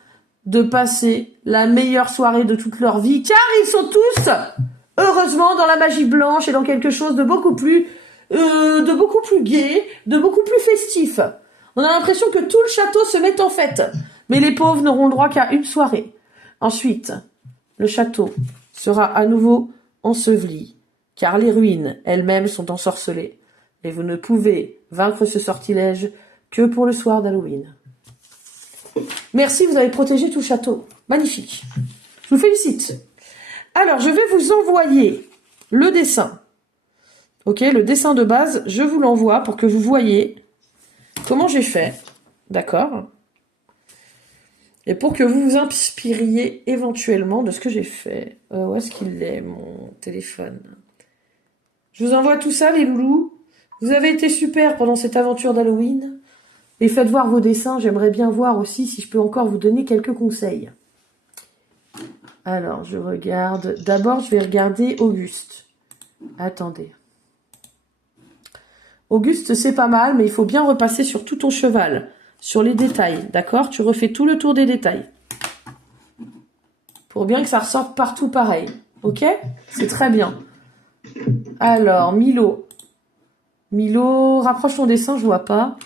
de passer la meilleure soirée de toute leur vie, car ils sont tous, heureusement, dans la magie blanche et dans quelque chose de beaucoup plus gai, de beaucoup plus festif. On a l'impression que tout le château se met en fête, mais les pauvres n'auront le droit qu'à une soirée. Ensuite, le château sera à nouveau enseveli, car les ruines elles-mêmes sont ensorcelées, et vous ne pouvez vaincre ce sortilège que pour le soir d'Halloween. Merci, vous avez protégé tout le château. Magnifique. Je vous félicite. Alors, je vais vous envoyer le dessin. Ok, le dessin de base, je vous l'envoie pour que vous voyez comment j'ai fait. D'accord? Et pour que vous vous inspiriez éventuellement de ce que j'ai fait. Où est-ce qu'il est, mon téléphone? Je vous envoie tout ça, les loulous. Vous avez été super pendant cette aventure d'Halloween. Et faites voir vos dessins. J'aimerais bien voir aussi si je peux encore vous donner quelques conseils. Alors, je regarde. D'abord, je vais regarder Auguste. Attendez. Auguste, c'est pas mal, mais il faut bien repasser sur tout ton cheval. Sur les détails, d'accord? Tu refais tout le tour des détails. Pour bien que ça ressorte partout pareil. Ok? C'est très bien. Alors, Milo. Milo, rapproche ton dessin, je vois pas.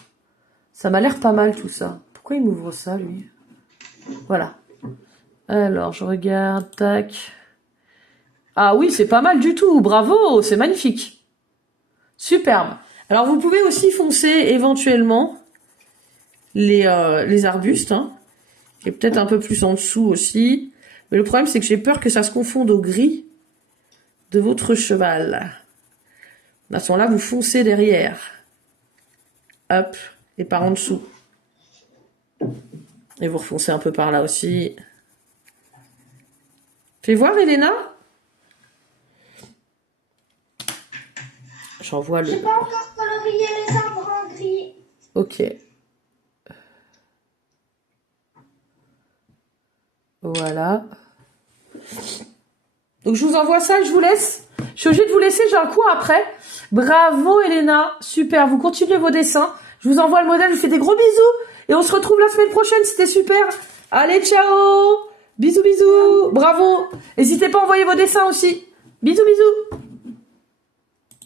Ça m'a l'air pas mal tout ça. Pourquoi il m'ouvre ça, lui? Voilà. Alors, je regarde, tac. Ah oui, c'est pas mal du tout. Bravo, c'est magnifique. Superbe. Alors, vous pouvez aussi foncer éventuellement les arbustes, hein, et peut-être un peu plus en dessous aussi. Mais le problème, c'est que j'ai peur que ça se confonde au gris de votre cheval. À ce moment-là, vous foncez derrière. Hop, et par en dessous. Et vous refoncez un peu par là aussi. Fais voir, Elena. J'envoie le... J'ai pas encore colorié les arbres en gris. Ok. Voilà. Donc je vous envoie ça et je vous laisse. Je suis obligée de vous laisser, j'ai un cours après. Bravo Elena, super, vous continuez vos dessins. Je vous envoie le modèle, je vous fais des gros bisous. Et on se retrouve la semaine prochaine, c'était super. Allez, ciao. Bisous, bisous. Bravo. N'hésitez pas à envoyer vos dessins aussi. Bisous, bisous.